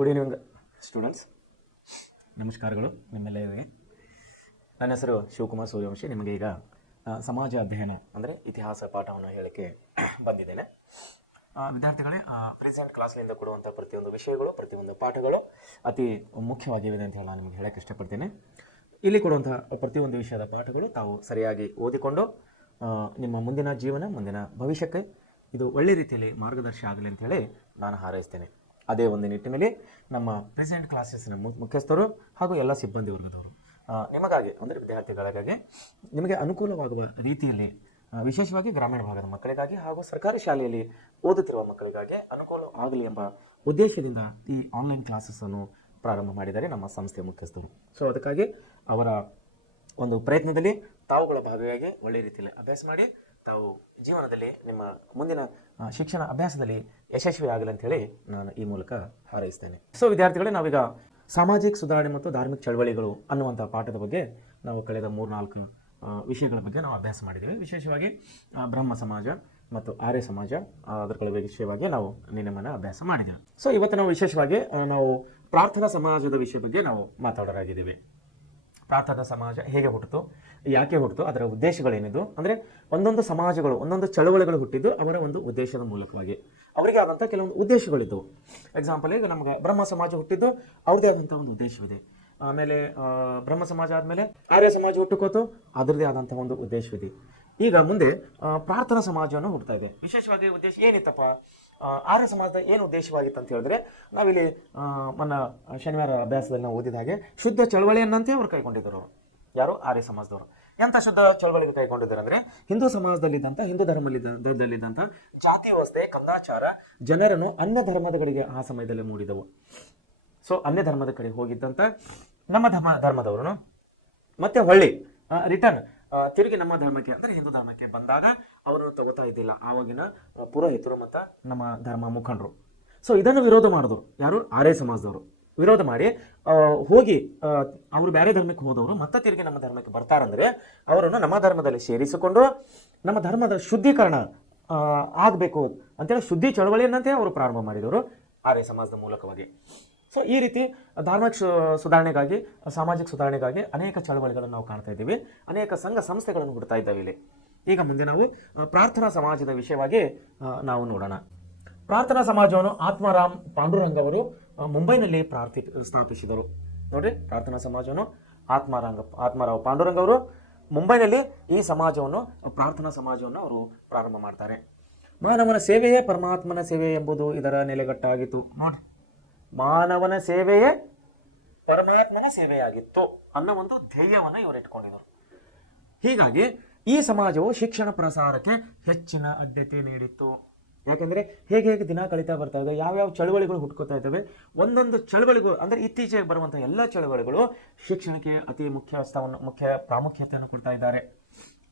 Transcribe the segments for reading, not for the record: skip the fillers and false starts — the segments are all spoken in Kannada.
Good evening students. ನಮಸ್ಕಾರಗಳು ನಿಮ್ಮೆಲ್ಲರಿಗೆ. ನನ್ನ ಹೆಸರು ಶಿವಕುಮಾರ್ ಸೂರ್ಯವಂಶಿ. ನಿಮಗೆ ಈಗ ಸಮಾಜ ಅಧ್ಯಯನ ಅಂದರೆ ಇತಿಹಾಸ ಪಾಠವನ್ನು ಹೇಳಕ್ಕೆ ಬಂದಿದ್ದೇನೆ. ವಿದ್ಯಾರ್ಥಿಗಳೇ, ಪ್ರೆಸೆಂಟ್ ಕ್ಲಾಸ್ನಿಂದ ಕೊಡುವಂಥ ಪ್ರತಿಯೊಂದು ವಿಷಯಗಳು, ಪ್ರತಿಯೊಂದು ಪಾಠಗಳು ಅತಿ ಮುಖ್ಯವಾಗಿವೆ ಅಂತ ಹೇಳಿ ನಾನು ನಿಮಗೆ ಹೇಳಕ್ಕೆ ಇಷ್ಟಪಡ್ತೇನೆ. ಇಲ್ಲಿ ಕೊಡುವಂಥ ಪ್ರತಿಯೊಂದು ವಿಷಯದ ಪಾಠಗಳು ತಾವು ಸರಿಯಾಗಿ ಓದಿಕೊಂಡು ನಿಮ್ಮ ಮುಂದಿನ ಜೀವನ, ಮುಂದಿನ ಭವಿಷ್ಯಕ್ಕೆ ಇದು ಒಳ್ಳೆ ರೀತಿಯಲ್ಲಿ ಮಾರ್ಗದರ್ಶಿ ಆಗಲಿ ಅಂತೇಳಿ ನಾನು ಹಾರೈಸ್ತೇನೆ. ಅದೇ ಒಂದು ನಿಟ್ಟಿನಲ್ಲಿ ನಮ್ಮ ಪ್ರೆಸೆಂಟ್ ಕ್ಲಾಸಸ್ನ ಮುಖ್ಯಸ್ಥರು ಹಾಗೂ ಎಲ್ಲ ಸಿಬ್ಬಂದಿ ವರ್ಗದವರು ನಿಮಗಾಗಿ ಅಂದರೆ ವಿದ್ಯಾರ್ಥಿಗಳಿಗಾಗಿ ನಿಮಗೆ ಅನುಕೂಲವಾಗುವ ರೀತಿಯಲ್ಲಿ, ವಿಶೇಷವಾಗಿ ಗ್ರಾಮೀಣ ಭಾಗದ ಮಕ್ಕಳಿಗಾಗಿ ಹಾಗೂ ಸರ್ಕಾರಿ ಶಾಲೆಯಲ್ಲಿ ಓದುತ್ತಿರುವ ಮಕ್ಕಳಿಗಾಗಿ ಅನುಕೂಲ ಆಗಲಿ ಎಂಬ ಉದ್ದೇಶದಿಂದ ಈ ಆನ್ಲೈನ್ ಕ್ಲಾಸಸ್ಸನ್ನು ಪ್ರಾರಂಭ ಮಾಡಿದ್ದಾರೆ ನಮ್ಮ ಸಂಸ್ಥೆಯ ಮುಖ್ಯಸ್ಥರು. ಸೊ ಅದಕ್ಕಾಗಿ ಅವರ ಒಂದು ಪ್ರಯತ್ನದಲ್ಲಿ ತಾವುಗಳ ಭಾಗಿಯಾಗಿ ಒಳ್ಳೆಯ ರೀತಿಯಲ್ಲಿ ಅಭ್ಯಾಸ ಮಾಡಿ ತಾವು ಜೀವನದಲ್ಲಿ ನಿಮ್ಮ ಮುಂದಿನ ಶಿಕ್ಷಣ ಅಭ್ಯಾಸದಲ್ಲಿ ಯಶಸ್ವಿ ಆಗಲಿ ಅಂತ ಹೇಳಿ ನಾನು ಈ ಮೂಲಕ ಹಾರೈಸ್ತೇನೆ. ಸೊ ವಿದ್ಯಾರ್ಥಿಗಳೇ, ನಾವೀಗ ಸಾಮಾಜಿಕ ಸುಧಾರಣೆ ಮತ್ತು ಧಾರ್ಮಿಕ ಚಳವಳಿಗಳು ಅನ್ನುವಂಥ ಪಾಠದ ಬಗ್ಗೆ ನಾವು ಕಳೆದ 3-4 ವಿಷಯಗಳ ಬಗ್ಗೆ ನಾವು ಅಭ್ಯಾಸ ಮಾಡಿದ್ದೇವೆ. ವಿಶೇಷವಾಗಿ ಬ್ರಹ್ಮ ಸಮಾಜ ಮತ್ತು ಆರ್ಯ ಸಮಾಜ, ಅದರ ವಿಷಯವಾಗಿ ನಾವು ನಿನ್ನೆ ಅಭ್ಯಾಸ ಮಾಡಿದ್ದೇವೆ. ಸೊ ಇವತ್ತು ನಾವು ವಿಶೇಷವಾಗಿ ನಾವು ಪ್ರಾರ್ಥನಾ ಸಮಾಜದ ವಿಷಯ ಬಗ್ಗೆ ನಾವು ಮಾತಾಡೋರಾಗಿದ್ದೇವೆ. ಪ್ರಾರ್ಥನಾ ಸಮಾಜ ಹೇಗೆ ಹುಟ್ಟಿತು, ಯಾಕೆ ಹುಟ್ಟಿತು, ಅದರ ಉದ್ದೇಶಗಳೇನಿದು, ಅಂದರೆ ಒಂದೊಂದು ಸಮಾಜಗಳು, ಒಂದೊಂದು ಚಳವಳಿಗಳು ಹುಟ್ಟಿದ್ದು ಅವರ ಒಂದು ಉದ್ದೇಶದ ಮೂಲಕವಾಗಿ. ಅವರಿಗೆ ಆದಂಥ ಕೆಲವೊಂದು ಉದ್ದೇಶಗಳಿದ್ದವು. ಎಕ್ಸಾಂಪಲ್, ಈಗ ನಮಗೆ ಬ್ರಹ್ಮ ಸಮಾಜ ಹುಟ್ಟಿದ್ದು ಅವ್ರದ್ದೇ ಆದಂಥ ಒಂದು ಉದ್ದೇಶವಿದೆ. ಆಮೇಲೆ ಬ್ರಹ್ಮ ಸಮಾಜ ಆದಮೇಲೆ ಆರ್ಯ ಸಮಾಜ ಹುಟ್ಟುಕೋತು, ಅದರದ್ದೇ ಆದಂಥ ಒಂದು ಉದ್ದೇಶವಿದೆ. ಈಗ ಮುಂದೆ ಪ್ರಾರ್ಥನಾ ಸಮಾಜವನ್ನು ಹುಡ್ತಾ ಇದೆ. ವಿಶೇಷವಾಗಿ ಉದ್ದೇಶ ಏನಿತ್ತಪ್ಪ, ಆರ್ಯ ಸಮಾಜದ ಏನು ಉದ್ದೇಶವಾಗಿತ್ತು ಅಂತ ಹೇಳಿದ್ರೆ, ನಾವಿಲ್ಲಿ ಶನಿವಾರ ಅಭ್ಯಾಸದಲ್ಲಿ ನಾವು ಓದಿದ ಹಾಗೆ ಶುದ್ಧ ಚಳವಳಿಯನ್ನಂತೆ ಅವರು ಕೈಗೊಂಡಿದ್ದರು. ಯಾರು? ಆರ್ಯ ಸಮಾಜದವರು. ಎಂಥ ಶುದ್ಧ ಚಳವಳಿಗೆ ಕೈಗೊಂಡಿದ್ದಾರೆ ಅಂದರೆ, ಹಿಂದೂ ಸಮಾಜದಲ್ಲಿದ್ದಂಥ, ಹಿಂದೂ ಧರ್ಮದಲ್ಲಿದ್ದಂಥ ಜಾತಿ ವ್ಯವಸ್ಥೆ, ಕಂದಾಚಾರ ಜನರನ್ನು ಅನ್ಯ ಧರ್ಮದ ಕಡೆಗೆ ಆ ಸಮಯದಲ್ಲಿ ಮೂಡಿದವು. ಸೊ ಅನ್ಯ ಧರ್ಮದ ಕಡೆ ಹೋಗಿದ್ದಂಥ ನಮ್ಮ ಧರ್ಮದವರು ಮತ್ತೆ ಹೊಳ್ಳಿ ರಿಟರ್ನ್ ತಿರುಗಿ ನಮ್ಮ ಧರ್ಮಕ್ಕೆ ಅಂದರೆ ಹಿಂದೂ ಧರ್ಮಕ್ಕೆ ಬಂದಾಗ ಅವರನ್ನು ತಗೋತಾ ಇದ್ದಿಲ್ಲ ಆವಾಗಿನ ಪುರೋಹಿತರು ಮತ್ತು ನಮ್ಮ ಧರ್ಮ ಮುಖಂಡರು. ಸೊ ಇದನ್ನು ವಿರೋಧ ಮಾಡಿದ್ರು ಯಾರು? ಆರ್ಯ ಸಮಾಜದವರು. ವಿರೋಧ ಮಾಡಿ ಹೋಗಿ ಅವರು ಬೇರೆ ಧರ್ಮಕ್ಕೆ ಹೋದವರು ಮತ್ತೆ ತಿರುಗಿ ನಮ್ಮ ಧರ್ಮಕ್ಕೆ ಬರ್ತಾರಂದ್ರೆ ಅವರನ್ನು ನಮ್ಮ ಧರ್ಮದಲ್ಲಿ ಸೇರಿಸಿಕೊಂಡು ನಮ್ಮ ಧರ್ಮದ ಶುದ್ಧೀಕರಣ ಆಗಬೇಕು ಅಂತೇಳಿ ಶುದ್ಧಿ ಚಳವಳಿಯನ್ನಂತೆ ಅವರು ಪ್ರಾರಂಭ ಮಾಡಿದವರು ಆರ್ಯ ಸಮಾಜದ ಮೂಲಕವಾಗಿ. ಸೊ ಈ ರೀತಿ ಧಾರ್ಮಿಕ ಸುಧಾರಣೆಗಾಗಿ, ಸಾಮಾಜಿಕ ಸುಧಾರಣೆಗಾಗಿ ಅನೇಕ ಚಳವಳಿಗಳನ್ನು ನಾವು ಕಾಣ್ತಾ ಇದ್ದೀವಿ. ಅನೇಕ ಸಂಘ ಸಂಸ್ಥೆಗಳನ್ನು ಹುಡ್ತಾ ಇದ್ದಾವೆ ಇಲ್ಲಿ. ಈಗ ಮುಂದೆ ನಾವು ಪ್ರಾರ್ಥನಾ ಸಮಾಜದ ವಿಷಯವಾಗಿ ನಾವು ನೋಡೋಣ. ಪ್ರಾರ್ಥನಾ ಸಮಾಜವನ್ನು ಆತ್ಮಾರಾಮ್ ಪಾಂಡುರಂಗ್ ಅವರು ಮುಂಬೈನಲ್ಲಿ ಸ್ಥಾಪಿಸಿದರು. ನೋಡ್ರಿ, ಪ್ರಾರ್ಥನಾ ಸಮಾಜವನ್ನು ಆತ್ಮಾರಾವ್ ಪಾಂಡುರಂಗ್ ಅವರು ಮುಂಬೈನಲ್ಲಿ ಈ ಸಮಾಜವನ್ನು, ಪ್ರಾರ್ಥನಾ ಸಮಾಜವನ್ನು ಅವರು ಪ್ರಾರಂಭ ಮಾಡ್ತಾರೆ. ಮಾನವನ ಸೇವೆಯೇ ಪರಮಾತ್ಮನ ಸೇವೆ ಎಂಬುದು ಇದರ ನೆಲೆಗಟ್ಟಾಗಿತ್ತು. ನೋಡಿ, ಮಾನವನ ಸೇವೆಯೇ ಪರಮಾತ್ಮನ ಸೇವೆಯಾಗಿತ್ತು ಅನ್ನೋ ಒಂದು ಧ್ಯೇಯವನ್ನು ಇವರು ಇಟ್ಕೊಂಡಿದ್ರು. ಹೀಗಾಗಿ ಈ ಸಮಾಜವು ಶಿಕ್ಷಣ ಪ್ರಸಾರಕ್ಕೆ ಹೆಚ್ಚಿನ ಆದ್ಯತೆ ನೀಡಿತ್ತು. ಯಾಕಂದರೆ ಹೇಗೆ ದಿನ ಕಳೀತಾ ಬರ್ತಾ ಇದೆ, ಯಾವ್ಯಾವ ಚಳವಳಿಗಳು ಹುಟ್ಕೋತಾ ಇದ್ದಾವೆ, ಒಂದೊಂದು ಚಳವಳಿಗಳು ಅಂದರೆ ಇತ್ತೀಚೆಗೆ ಬರುವಂಥ ಎಲ್ಲ ಚಳವಳಿಗಳು ಶಿಕ್ಷಣಕ್ಕೆ ಅತಿ ಮುಖ್ಯ ಪ್ರಾಮುಖ್ಯತೆಯನ್ನು ಕೊಡ್ತಾ ಇದ್ದಾರೆ.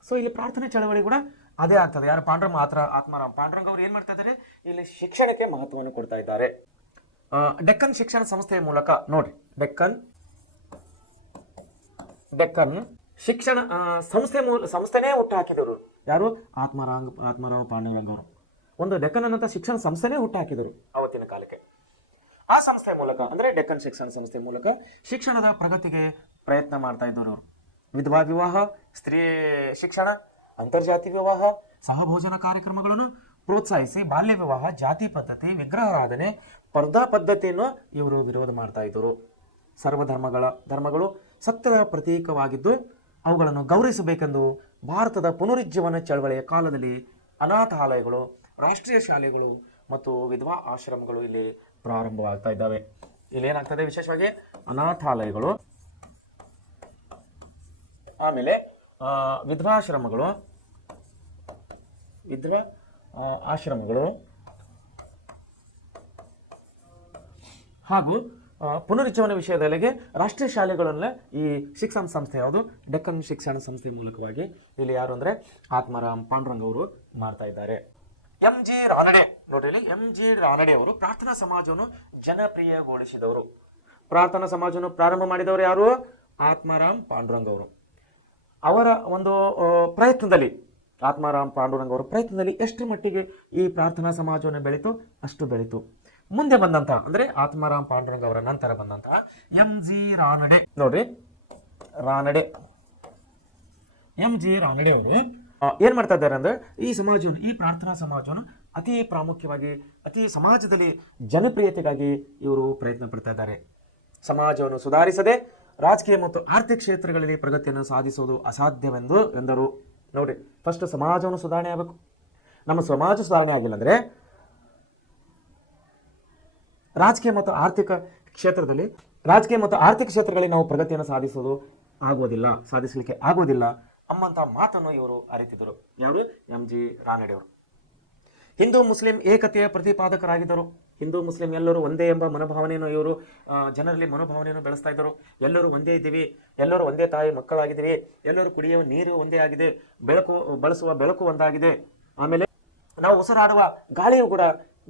ಸೊ ಇಲ್ಲಿ ಪ್ರಾರ್ಥನೆ ಚಳವಳಿ ಕೂಡ ಅದೇ ಆಗ್ತದೆ. ಯಾರು? ಆತ್ಮಾರಾಮ್ ಪಾಂಡುರಂಗ್ ಅವರು ಏನು ಮಾಡ್ತಾ ಇದ್ದಾರೆ, ಇಲ್ಲಿ ಶಿಕ್ಷಣಕ್ಕೆ ಮಹತ್ವವನ್ನು ಕೊಡ್ತಾ ಇದ್ದಾರೆ. ಡೆಕ್ಕನ್ ಶಿಕ್ಷಣ ಸಂಸ್ಥೆಯ ಮೂಲಕ ನೋಡಿ, ಡೆಕ್ಕನ್ ಶಿಕ್ಷಣ ಸಂಸ್ಥೆನೇ ಹುಟ್ಟು ಹಾಕಿದರು. ಯಾರು? ಆತ್ಮಾರಾವ್ ಪಾಂಡುರಂಗ್ ಅವರು ಒಂದು ಡೆಕ್ಕನ್ ಅನ್ನಂತ ಶಿಕ್ಷಣ ಸಂಸ್ಥೆನೇ ಹುಟ್ಟು ಹಾಕಿದರು ಅವತ್ತಿನ ಕಾಲಕ್ಕೆ. ಆ ಸಂಸ್ಥೆಯ ಮೂಲಕ ಅಂದರೆ ಡೆಕ್ಕನ್ ಶಿಕ್ಷಣ ಸಂಸ್ಥೆಯ ಮೂಲಕ ಶಿಕ್ಷಣದ ಪ್ರಗತಿಗೆ ಪ್ರಯತ್ನ ಮಾಡ್ತಾ ಇದ್ದವರು. ವಿಧವಾ ವಿವಾಹ, ಸ್ತ್ರೀ ಶಿಕ್ಷಣ, ಅಂತರ್ಜಾತಿ ವಿವಾಹ, ಸಹಭೋಜನ ಕಾರ್ಯಕ್ರಮಗಳನ್ನು ಪ್ರೋತ್ಸಾಹಿಸಿ ಬಾಲ್ಯ ವಿವಾಹ, ಜಾತಿ ಪದ್ಧತಿ, ವಿಗ್ರಹಾರಾಧನೆ, ಸ್ಪರ್ಧಾ ಪದ್ಧತಿಯನ್ನು ಇವರು ವಿರೋಧ ಮಾಡ್ತಾ ಇದ್ದರು. ಧರ್ಮಗಳು ಸತ್ಯದ ಪ್ರತೀಕವಾಗಿದ್ದು ಅವುಗಳನ್ನು ಗೌರವಿಸಬೇಕೆಂದು ಭಾರತದ ಪುನರುಜ್ಜೀವನ ಚಳವಳಿಯ ಕಾಲದಲ್ಲಿ ಅನಾಥಾಲಯಗಳು, ರಾಷ್ಟ್ರೀಯ ಶಾಲೆಗಳು ಮತ್ತು ವಿಧವಾ ಆಶ್ರಮಗಳು ಇಲ್ಲಿ ಪ್ರಾರಂಭವಾಗ್ತಾ ಇದ್ದಾವೆ. ಇಲ್ಲಿ ಏನಾಗ್ತದೆ, ವಿಶೇಷವಾಗಿ ಅನಾಥಾಲಯಗಳು, ಆಮೇಲೆ ವಿಧವಾ ಆಶ್ರಮಗಳು ಹಾಗೂ ಪುನರುಜ್ಜೀವನ ವಿಷಯದಲ್ಲಿಗೆ ರಾಷ್ಟ್ರೀಯ ಶಾಲೆಗಳನ್ನ ಈ ಶಿಕ್ಷಣ ಸಂಸ್ಥೆ ಯಾವುದು? ಡೆಕ್ಕನ್ ಶಿಕ್ಷಣ ಸಂಸ್ಥೆ ಮೂಲಕವಾಗಿ ಇಲ್ಲಿ ಯಾರು ಅಂದರೆ ಆತ್ಮಾರಾಮ್ ಪಾಂಡುರಂಗ್ ಅವರು ಮಾಡ್ತಾ ಇದ್ದಾರೆ. ಎಂ.ಜಿ. ರಾನಡೆ ನೋಡ್ರಿ, ಎಂ.ಜಿ. ರಾನಡೆ ಅವರು ಪ್ರಾರ್ಥನಾ ಸಮಾಜವನ್ನು ಜನಪ್ರಿಯಗೊಳಿಸಿದವರು. ಪ್ರಾರ್ಥನಾ ಸಮಾಜವನ್ನು ಪ್ರಾರಂಭ ಮಾಡಿದವರು ಯಾರು? ಆತ್ಮಾರಾಮ್ ಪಾಂಡುರಂಗ್ ಅವರು. ಅವರ ಒಂದು ಪ್ರಯತ್ನದಲ್ಲಿ, ಆತ್ಮಾರಾಮ್ ಪಾಂಡುರಂಗ್ ಅವರ ಪ್ರಯತ್ನದಲ್ಲಿ ಎಷ್ಟು ಮಟ್ಟಿಗೆ ಈ ಪ್ರಾರ್ಥನಾ ಸಮಾಜವನ್ನು ಬೆಳೀತು, ಅಷ್ಟು ಬೆಳೀತು. ಮುಂದೆ ಬಂದಂತಹ ಅಂದ್ರೆ ಆತ್ಮಾರಾಮ್ ಪಾಂಡುರಂಗ ಅವರ ನಂತರ ಬಂದಂತಹ ಎಂ.ಜಿ. ರಾನಡೆ ನೋಡ್ರಿ, ರಾನಡೆ ಎಂ.ಜಿ. ರಾನಡೆ ಅವರು ಏನ್ ಮಾಡ್ತಾ ಇದ್ದಾರೆ ಅಂದ್ರೆ ಈ ಸಮಾಜವನ್ನು, ಈ ಪ್ರಾರ್ಥನಾ ಸಮಾಜವನ್ನು ಅತಿ ಪ್ರಾಮುಖ್ಯವಾಗಿ, ಅತಿ ಸಮಾಜದಲ್ಲಿ ಜನಪ್ರಿಯತೆಗಾಗಿ ಇವರು ಪ್ರಯತ್ನ ಪಡ್ತಾ ಇದ್ದಾರೆ. ಸಮಾಜವನ್ನು ಸುಧಾರಿಸದೆ ರಾಜಕೀಯ ಮತ್ತು ಆರ್ಥಿಕ ಕ್ಷೇತ್ರಗಳಲ್ಲಿ ಪ್ರಗತಿಯನ್ನು ಸಾಧಿಸುವುದು ಅಸಾಧ್ಯವೆಂದು ಎಂದರು. ನೋಡಿ, ಫಸ್ಟ್ ಸಮಾಜವನ್ನು ಸುಧಾರಣೆ ಆಗಬೇಕು. ನಮ್ಮ ಸಮಾಜ ಸುಧಾರಣೆ ಆಗಿಲ್ಲ ಅಂದ್ರೆ ರಾಜಕೀಯ ಮತ್ತು ಆರ್ಥಿಕ ಕ್ಷೇತ್ರಗಳಲ್ಲಿ ನಾವು ಪ್ರಗತಿಯನ್ನು ಸಾಧಿಸಲಿಕ್ಕೆ ಆಗೋದಿಲ್ಲ ಎಂಬಂತಹ ಮಾತನ್ನು ಇವರು ಅರಿತಿದ್ದರು. ಯಾರು? ಎಂ.ಜಿ. ರಾನಡೆ ಅವರು. ಹಿಂದೂ ಮುಸ್ಲಿಂ ಏಕತೆಯ ಪ್ರತಿಪಾದಕರಾಗಿದ್ದರು. ಹಿಂದೂ ಮುಸ್ಲಿಂ ಎಲ್ಲರೂ ಒಂದೇ ಎಂಬ ಮನೋಭಾವನೆಯನ್ನು ಇವರು ಜನರಲ್ಲಿ ಮನೋಭಾವನೆಯನ್ನು ಬೆಳೆಸ್ತಾ ಇದ್ದರು. ಎಲ್ಲರೂ ಒಂದೇ ಇದ್ದೀವಿ, ಎಲ್ಲರೂ ಒಂದೇ ತಾಯಿ ಮಕ್ಕಳಾಗಿದ್ದೀವಿ, ಎಲ್ಲರೂ ಕುಡಿಯುವ ನೀರು ಒಂದೇ ಆಗಿದೆ, ಬಳಸುವ ಬೆಳಕು ಒಂದಾಗಿದೆ, ಆಮೇಲೆ ನಾವು ಉಸಿರಾಡುವ ಗಾಳಿಯೂ ಕೂಡ